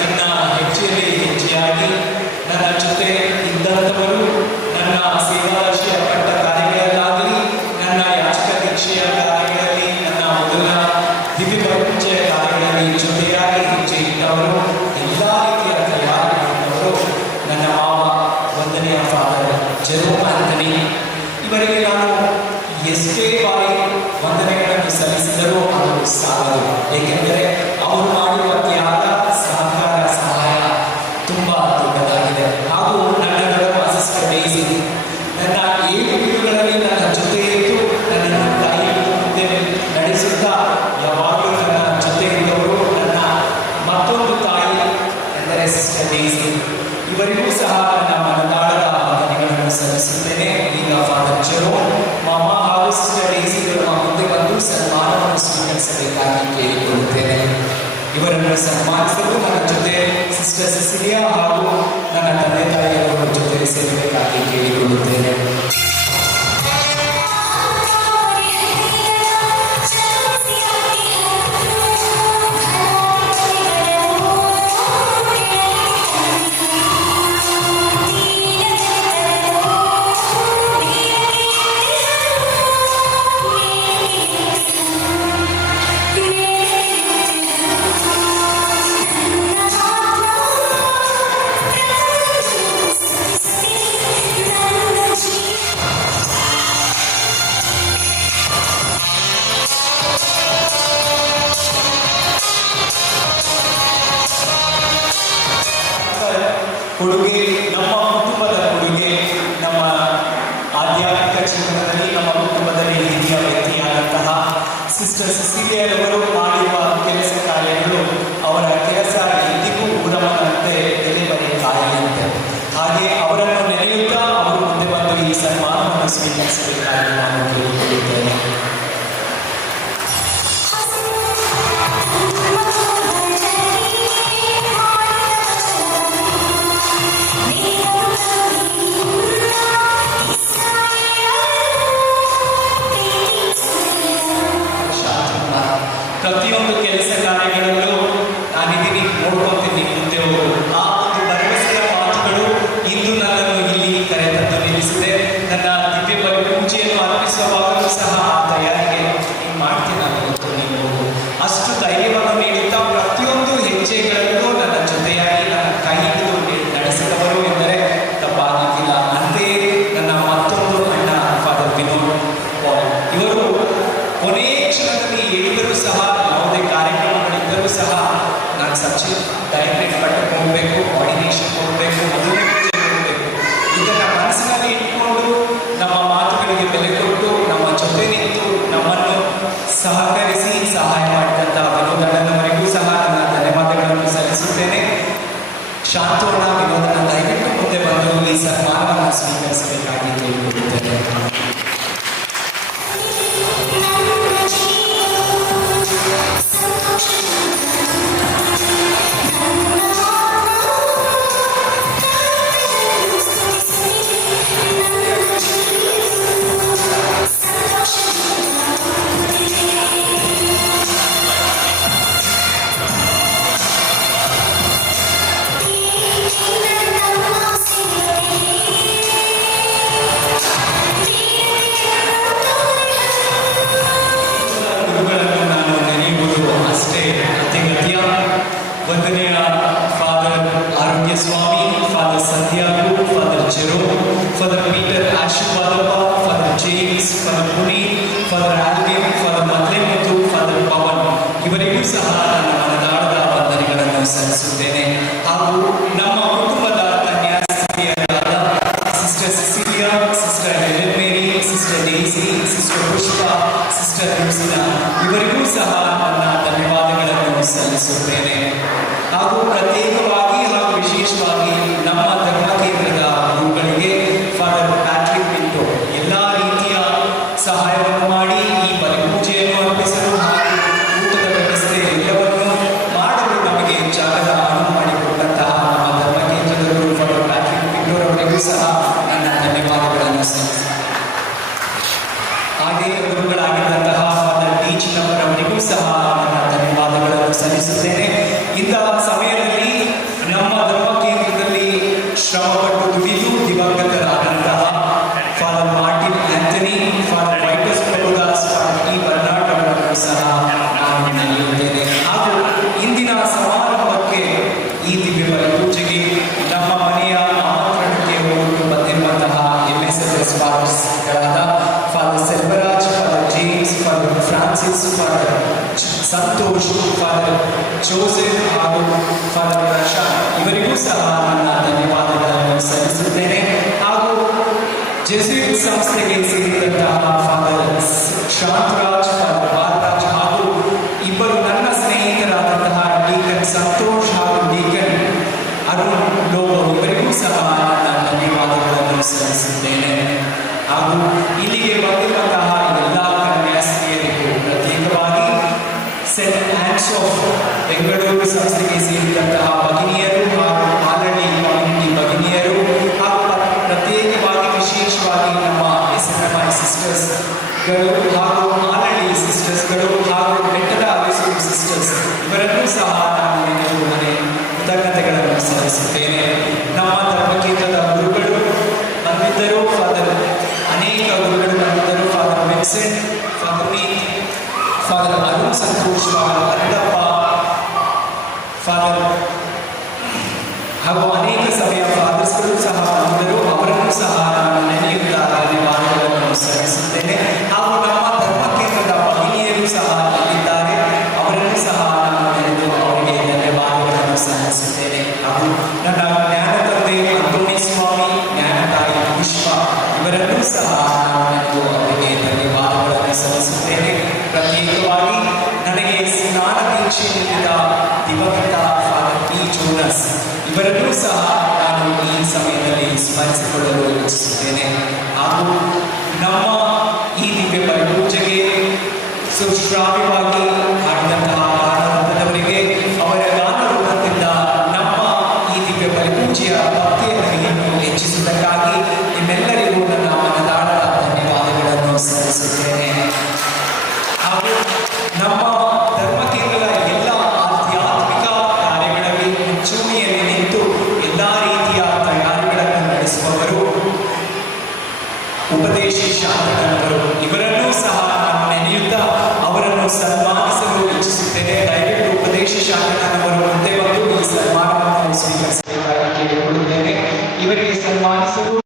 ನನ್ನ ಹೆಜ್ಜೆಯಲ್ಲಿ ಹೆಜ್ಜೆಯಾಗಿ ನನ್ನ ಜೊತೆ ಇದ್ದಂಥವರು, ನನ್ನ ಸೇವಾಶಯ ಪಟ್ಟ ಕಾರ್ಯಗಳಲ್ಲಾಗಲಿ, ನನ್ನ ಯಾಚಕ ದೀಕ್ಷೆಯ ಕಾರ್ಯಗಳಲ್ಲಿ, ನನ್ನ ಮೊದಲ ದಿವ್ಯ ಪರಿಚಯ ಕಾರ್ಯಗಳಲ್ಲಿ ಜೊತೆಯಾಗಿ ಹೆಜ್ಜೆ ಇದ್ದವರು, ಎಲ್ಲ ರೀತಿಯ ತಯಾರಿಗಳವರು ನನ್ನ ಮಾವ ಒಂದನೆಯ ಫಾದರ್ ಜೆರೋಮ್ ಆಂಥನಿ. ಇವರಿಗೆ ನಾನು ಎಷ್ಟೇ ಬಾರಿ ವಂದನೆಗಳನ್ನು ಸಲ್ಲಿಸಿದರೂ ಅದು ಸಾಲದು. ಏಕೆಂದರೆ ಅವರು ಮಾಡುವ ತ್ಯಾಗ, ಸಹಕಾರ, ಸಹಾಯ ತುಂಬ ದೊಡ್ಡದಾಗಿದೆ. ಹಾಗೂ ನನ್ನ ನಡುವ ಸಿಸ್ಟರ್ ಡೇಸಿ ನನ್ನ 7 ಬೀಳುಗಳಲ್ಲಿ ನನ್ನ ಜೊತೆ ಇದ್ದು ನನ್ನನ್ನು ಕೈ ಮುಂದೆ ನಡೆಸುತ್ತಾ ಯಾವಾಗಲೂ ನನ್ನ ಜೊತೆ ಇದ್ದವರು ನನ್ನ ಮತ್ತೊಂದು ತಾಯಿ ಎಂದರೆ ಸಿಸ್ಟರ್ ಡೇಸಿ. ಇವರಿಗೂ ಸಹ ನನ್ನ ಮನದಾಳದ ವಂದನೆಗಳನ್ನು ಸಲ್ಲಿಸುತ್ತೇನೆ. ಈಗ ಫಾದರ್ ಜೆರೋಮ್ ಮಾಮ ಹಾಗೂ ಸಿಸ್ಟರ್ ಡೇಸಿ ನಮ್ಮ ಮುಂದೆ ಬಂದು ಸನ್ಮಾನವನ್ನು ಸ್ವೀಕರಿಸಬೇಕಾಗಿ ಕೇಳಿಕೊಳ್ಳುತ್ತೇನೆ. ಇವರನ್ನು ಸನ್ಮಾನಿಸಲು ನನ್ನ ಜೊತೆ ಸಿಸ್ಟರ್ ಸಿಸಿಲಿಯಾ ಹಾಗೂ ನನ್ನ ತಂದೆ ತಾಯಿಯವರ ಜೊತೆ ಸೇರಬೇಕಾಗಿ ಕೇಳಿಕೊಳ್ಳುತ್ತೇನೆ. ಕೊಡುಗೆ, ನಮ್ಮ ಕುಟುಂಬದ ಕೊಡುಗೆ, ನಮ್ಮ ಆಧ್ಯಾತ್ಮಿಕ ಜೀವನದಲ್ಲಿ ನಮ್ಮ ಕುಟುಂಬದಲ್ಲಿ ಹಿರಿಯ ವ್ಯಕ್ತಿಯಾದಂತಹ ಸಿಸ್ಟರ್ ಸಿಸಿಲಿಯರವರು ಮಾಡಿರುವ ಕೆಲಸ ಕಾರ್ಯಗಳು ಅವರ ಕೆಲಸ ಎಂದಿಗೂ ಊರಮ್ಮನಂತೆ ಎಲೆಬರಿ ಕಾಯಿಯಂತೆ. ಹಾಗೆ ಅವರನ್ನು ನೆನೆಯುತ್ತಾ ಅವರು ಮುಂದೆ ಬಂದು ಈ ಸನ್ಮಾನವನ್ನು ಸ್ವೀಕರಿಸಬೇಕಾಗಿ ನಾನು ಕೇಳಿಕೊಳ್ಳುತ್ತೇನೆ. ಪ್ರತಿಯೊಂದು ಕೆಲಸ ಕಾರ್ಯಗಳಲ್ಲೂ ನಾನಿದ್ದೀನಿ, ನೋಡ್ಕೊತೀನಿ ಮುಂದೆ ಹೋಗು. ಆ ಒಂದು ಇರೋದನ್ನು ದಯವಿಟ್ಟು ಮುಂದೆ ಬಂದು ಈ ಸನ್ಮಾನವನ್ನು ಸ್ವೀಕರಿಸಬೇಕಾಗಿ ಕೇಳಿಕೊಳ್ಳುತ್ತೇನೆ. ಗುರುಗಳನ್ನು ನಾನು ನೆನೆಯುವುದು ಅಷ್ಟೇ ಅತ್ಯಗತ್ಯ. ವಂದನೆಯ ಫಾದರ್ ಆರೋಗ್ಯ ಸ್ವಾಮಿ, ಫಾದರ್ ಸಂಧ್ಯಾಗು, father Jero, father Peter Ashirvadappa, father James, father Puneeth, father Alvin, father ಮದ್ಲೆ ಮತ್ತು ಫಾದರ್ ಪವನ್ ಇವರಿಗೂ ಸಹ ನನ್ನ ಮನದಾಳದ ವಂದನೆಗಳನ್ನು ಸಲ್ಲಿಸುತ್ತೇನೆ. ಹಾಗೂ ನಮ್ಮ ಕುಟುಂಬದ ಕನ್ಯಾಸ್ತ್ರೀಯರಾದ ಸಿಸ್ಟರ್ ಸಿಸಿಲಿಯಾ, ಸಿಸ್ಟರ್ ಹೆಲೆನ್ ಮೇರಿ, ಸಿಸ್ಟರ್ ಡೇಸಿ, ಸಿಸ್ಟರ್ ಪುಷ್ಪ, ಸಿಸ್ಟರ್ ಲೂಸಿನಾ ಇವರಿಗೂ ಸಹ ನನ್ನ ಧನ್ಯವಾದಗಳನ್ನು ಸಲ್ಲಿಸುತ್ತೇನೆ. ಹಾಗೂ ಪ್ರತ್ಯೇಕವಾಗಿ ಹಾಗೂ ವಿಶೇಷವಾಗಿ ನಮ್ಮ ಧರ್ಮ ಕೇಂದ್ರದ ಗುರುಗಳಿಗೆ ಫಾದರ್ ಪ್ಯಾಟ್ರಿಕ್ ಪಿಂಟೋ ಎಲ್ಲ ರೀತಿಯ ಸಹಾಯವನ್ನು ಮಾಡಿ ಈ ಬಲಿಪೂಜೆಯನ್ನು ಅರ್ಪಿಸಲು ಹಾಗೂ ಊಟದ ವ್ಯವಸ್ಥೆ ಎಲ್ಲವನ್ನು ಮಾಡಲು ನಮಗೆ ಜಾಗದ ಅನುವು ಮಾಡಿಕೊಟ್ಟಂತಹ ನಮ್ಮ ಧರ್ಮ ಕೇಂದ್ರದ ಗುರು ಫಾದರ್ ಪ್ಯಾಟ್ರಿಕ್ ಪಿಂಟೋರವರಿಗೂ ಸಹ ನನ್ನ ಧನ್ಯವಾದಗಳನ್ನು ಸಲ್ಲಿಸುತ್ತೇನೆ. ಹಾಗೆ ಗುರುಗಳಾಗಿದ್ದಂತಹ ಫಾದರ್ ಡಿ ಚಿನ್ನಪ್ಪರವರಿಗೂ ಸಹ ನನ್ನ ಧನ್ಯವಾದಗಳನ್ನು ಸಲ್ಲಿಸುತ್ತೇನೆ. ಇಂತಹ ಸಮಯದಲ್ಲಿ ನಮ್ಮ ಧರ್ಮ ಕೇಂದ್ರದಲ್ಲಿ ಶ್ರಮಪಟ್ಟು ದುಡಿದು ದಿವಂಗತರಾದಂತಹ father Martin Anthony, father Vitus Prabhudas, father T Bernard ಅವರನ್ನು ಸಹ ನಾನು ನೆನೆಯುತ್ತೇನೆ. ಹಾಗೂ ಇಂದಿನ ಸಮಾರಂಭಕ್ಕೆ ಈ ದಿವ್ಯ ಬಲಿಪೂಜೆಗೆ ನಮ್ಮ ಮನೆಯ ಆಮಂತ್ರಣಕ್ಕೆ ಹೋಗಲು ಬಂದಿರುವಂತಹ MSS ಫಾದರ್ಸ್ಗಳಾದ father Selvaraj, father James, father Francis, father Santosh, father Joseph ಹಾಗೂ ಫಾದರ್ ಪ್ರಶಾಂತ್ ಇವರಿಗೂ ಸಹ ನನ್ನ ಧನ್ಯವಾದಗಳನ್ನು ಸಲ್ಲಿಸುತ್ತೇನೆ. ಹಾಗೂ ಜೆಸುಯಿಟ್ ಸಂಸ್ಥೆಗೆ ಸೇರಿದಂತಹ ಫಾದರ್ ಶಾಂತರಾಜ್, ಫಾದರ್ ಬಾಲರಾಜ್ ಹಾಗೂ ಇಬ್ಬರು ನನ್ನ ಸ್ನೇಹಿತರಾದಂತಹ ಡೀಕನ್ ಸಂತೋಷ್ ಹಾಗೂ ಡೀಕನ್ ಅರುಣ್ ಲೋಬೋ ಇವರಿಗೂ ಸಹ ನನ್ನ ಧನ್ಯವಾದಗಳನ್ನು ಸಲ್ಲಿಸುತ್ತೇನೆ. ಹಾಗೂ ಇಲ್ಲಿಗೆ ಬಂದಿರುವಂತಹ ಎಲ್ಲ ಕನ್ಯಾಸ್ತ್ರೀಯರಿಗೂ ಪ್ರತ್ಯೇಕವಾಗಿ ಸೆಂಟ್ ಆನ್ಸ್ ಆಫ್ ಬೆಂಗಳೂರು ಸಂಸ್ಥೆಗೆ ಸೇರಿದಂತಹ ಭಗಿನಿಯರು ಹಾಗೂ ಆಲಳ್ಳಿ ಕಮ್ಯುನಿಟಿ ಭಗಿನಿಯರು ಹಾಗೂ ಪ್ರತ್ಯೇಕವಾಗಿ ವಿಶೇಷವಾಗಿ ನಮ್ಮ SNMI ಸಿಸ್ಟರ್ಸ್ಗಳು ಹಾಗೂ ಆಲಳ್ಳಿ ಸಿಸ್ಟರ್ಸ್ಗಳು ಹಾಗೂ ಬೆಟ್ಟದ ಅರಸೂರು ಸಿಸ್ಟರ್ಸ್ ಇವರನ್ನೂ ಸಹ ನಾನು ನೆನೆಯುವುದಕ್ಕೆ ಕೃತಜ್ಞತೆಗಳನ್ನು ಸಲ್ಲಿಸುತ್ತೇನೆ. ನಮ್ಮ ಧರ್ಮ ಕೇಂದ್ರದ ಗುರುಗಳು ಬಂದಿದ್ದರು, ಅನೇಕ ಗುರುಗಳು ಬಂದಿದ್ದರು. ಫಾದರ್ ವಿನ್ಸೆಂಟ್, ಫಾದರ್ ಮೀತ್, father Arun Santosh, father Aradappa, father ಹಾಗೂ ಅನೇಕ ಸಭೆಯ ಫಾದರ್ಸ್ಗಳು ಸಹ ಬಂದರು. ಅವರನ್ನು ಸಹ ನಾನು ನೆನೆಯುತ್ತಾ ಧನ್ಯವಾದಗಳನ್ನು ಸಲ್ಲಿಸುತ್ತೇನೆ. ಹಾಗೂ ನಮ್ಮ ಧರ್ಮ ಕೇಂದ್ರದ ಭಗಿನಿಯರು ಸಹ ಇಲ್ಲಿದ್ದಾರೆ, ಅವರನ್ನು ಸಹ ನಾನು ನೆನೆದು ಅವರಿಗೆ ಧನ್ಯವಾದಗಳನ್ನು ಸಲ್ಲಿಸುತ್ತೇನೆ. ಹಾಗೂ ನನ್ನ ಜ್ಞಾನ ತಂದೆ ಅಂತೋಣಿ ಸ್ವಾಮಿ, ಜ್ಞಾನ ತಾಯಿ ಪುಷ್ಪ ಇವರನ್ನೂ ಸಹ ನಾನು ನೆನೆದು ಅವರಿಗೆ ಧನ್ಯವಾದಗಳನ್ನು ಸಲ್ಲಿಸುತ್ತೇನೆ. ಪ್ರತ್ಯೇಕವಾಗಿ ನನಗೆ ಸ್ನಾನ ದೀಕ್ಷೆ ನೀಡಿದ ದಿವಂಗತ ಫಾದರ್ ಪಿ ಜೋನಸ್ ಇವರನ್ನೂ ಸಹ ನಾನು ಈ ಸಮಯದಲ್ಲಿ ಸ್ಮರಿಸಿಕೊಳ್ಳಲು ಇಚ್ಛಿಸುತ್ತೇನೆ. ಹಾಗೂ ನಮ್ಮ ಈ ದಿವ್ಯ ಬಲಿಪೂಜೆಗೆ ಸುಶ್ರಾವ್ಯವಾಗಿ ಹಾಡಿದಂತಹ ಗಾನವೃಂದದವರಿಗೆ ಅವರ ಗಾನವೃಂದದಿಂದ ನಮ್ಮ ಈ ದಿವ್ಯ ಬಲಿಪೂಜೆಯ ಭಕ್ತಿಯನ್ನು ಇನ್ನೂ ಹೆಚ್ಚಿಸುವುದಕ್ಕಾಗಿ ನಿಮ್ಮೆಲ್ಲರಿಗೂ ನನ್ನ ಮನದಾಳದ ಧನ್ಯವಾದಗಳನ್ನು ಸಲ್ಲಿಸುತ್ತೇನೆ. ಹಾಗೂ ನಮ್ಮ ಧರ್ಮ ಕೇಂದ್ರದ ಎಲ್ಲ ಆಧ್ಯಾತ್ಮಿಕ ಕಾರ್ಯಗಳಲ್ಲಿ ಮುಂಚೂಣಿಯಲ್ಲಿ ನಿಂತು ಎಲ್ಲ ರೀತಿಯ ತಯಾರಿಗಳನ್ನು ನಡೆಸುವವರು ಉಪದೇಶಿ ಶಾಂತನವರು ಇವರನ್ನೂ ಸಹ ನಾನು ನೆನೆಯುತ್ತಾ ಅವರನ್ನು ಸನ್ಮಾನಿಸಲು ಇಚ್ಛಿಸುತ್ತೇನೆ. ದಯವಿಟ್ಟು ಉಪದೇಶಿ ಶಾಂತನವರು ಮುಂದೆ ಬಂದು ಈ ಸನ್ಮಾನವನ್ನು ಸ್ವೀಕರಿಸಬೇಕಾಗಿ ಕೇಳಿಕೊಳ್ಳುತ್ತೇನೆ. ಇವರಿಗೆ ಸನ್ಮಾನಿಸಲು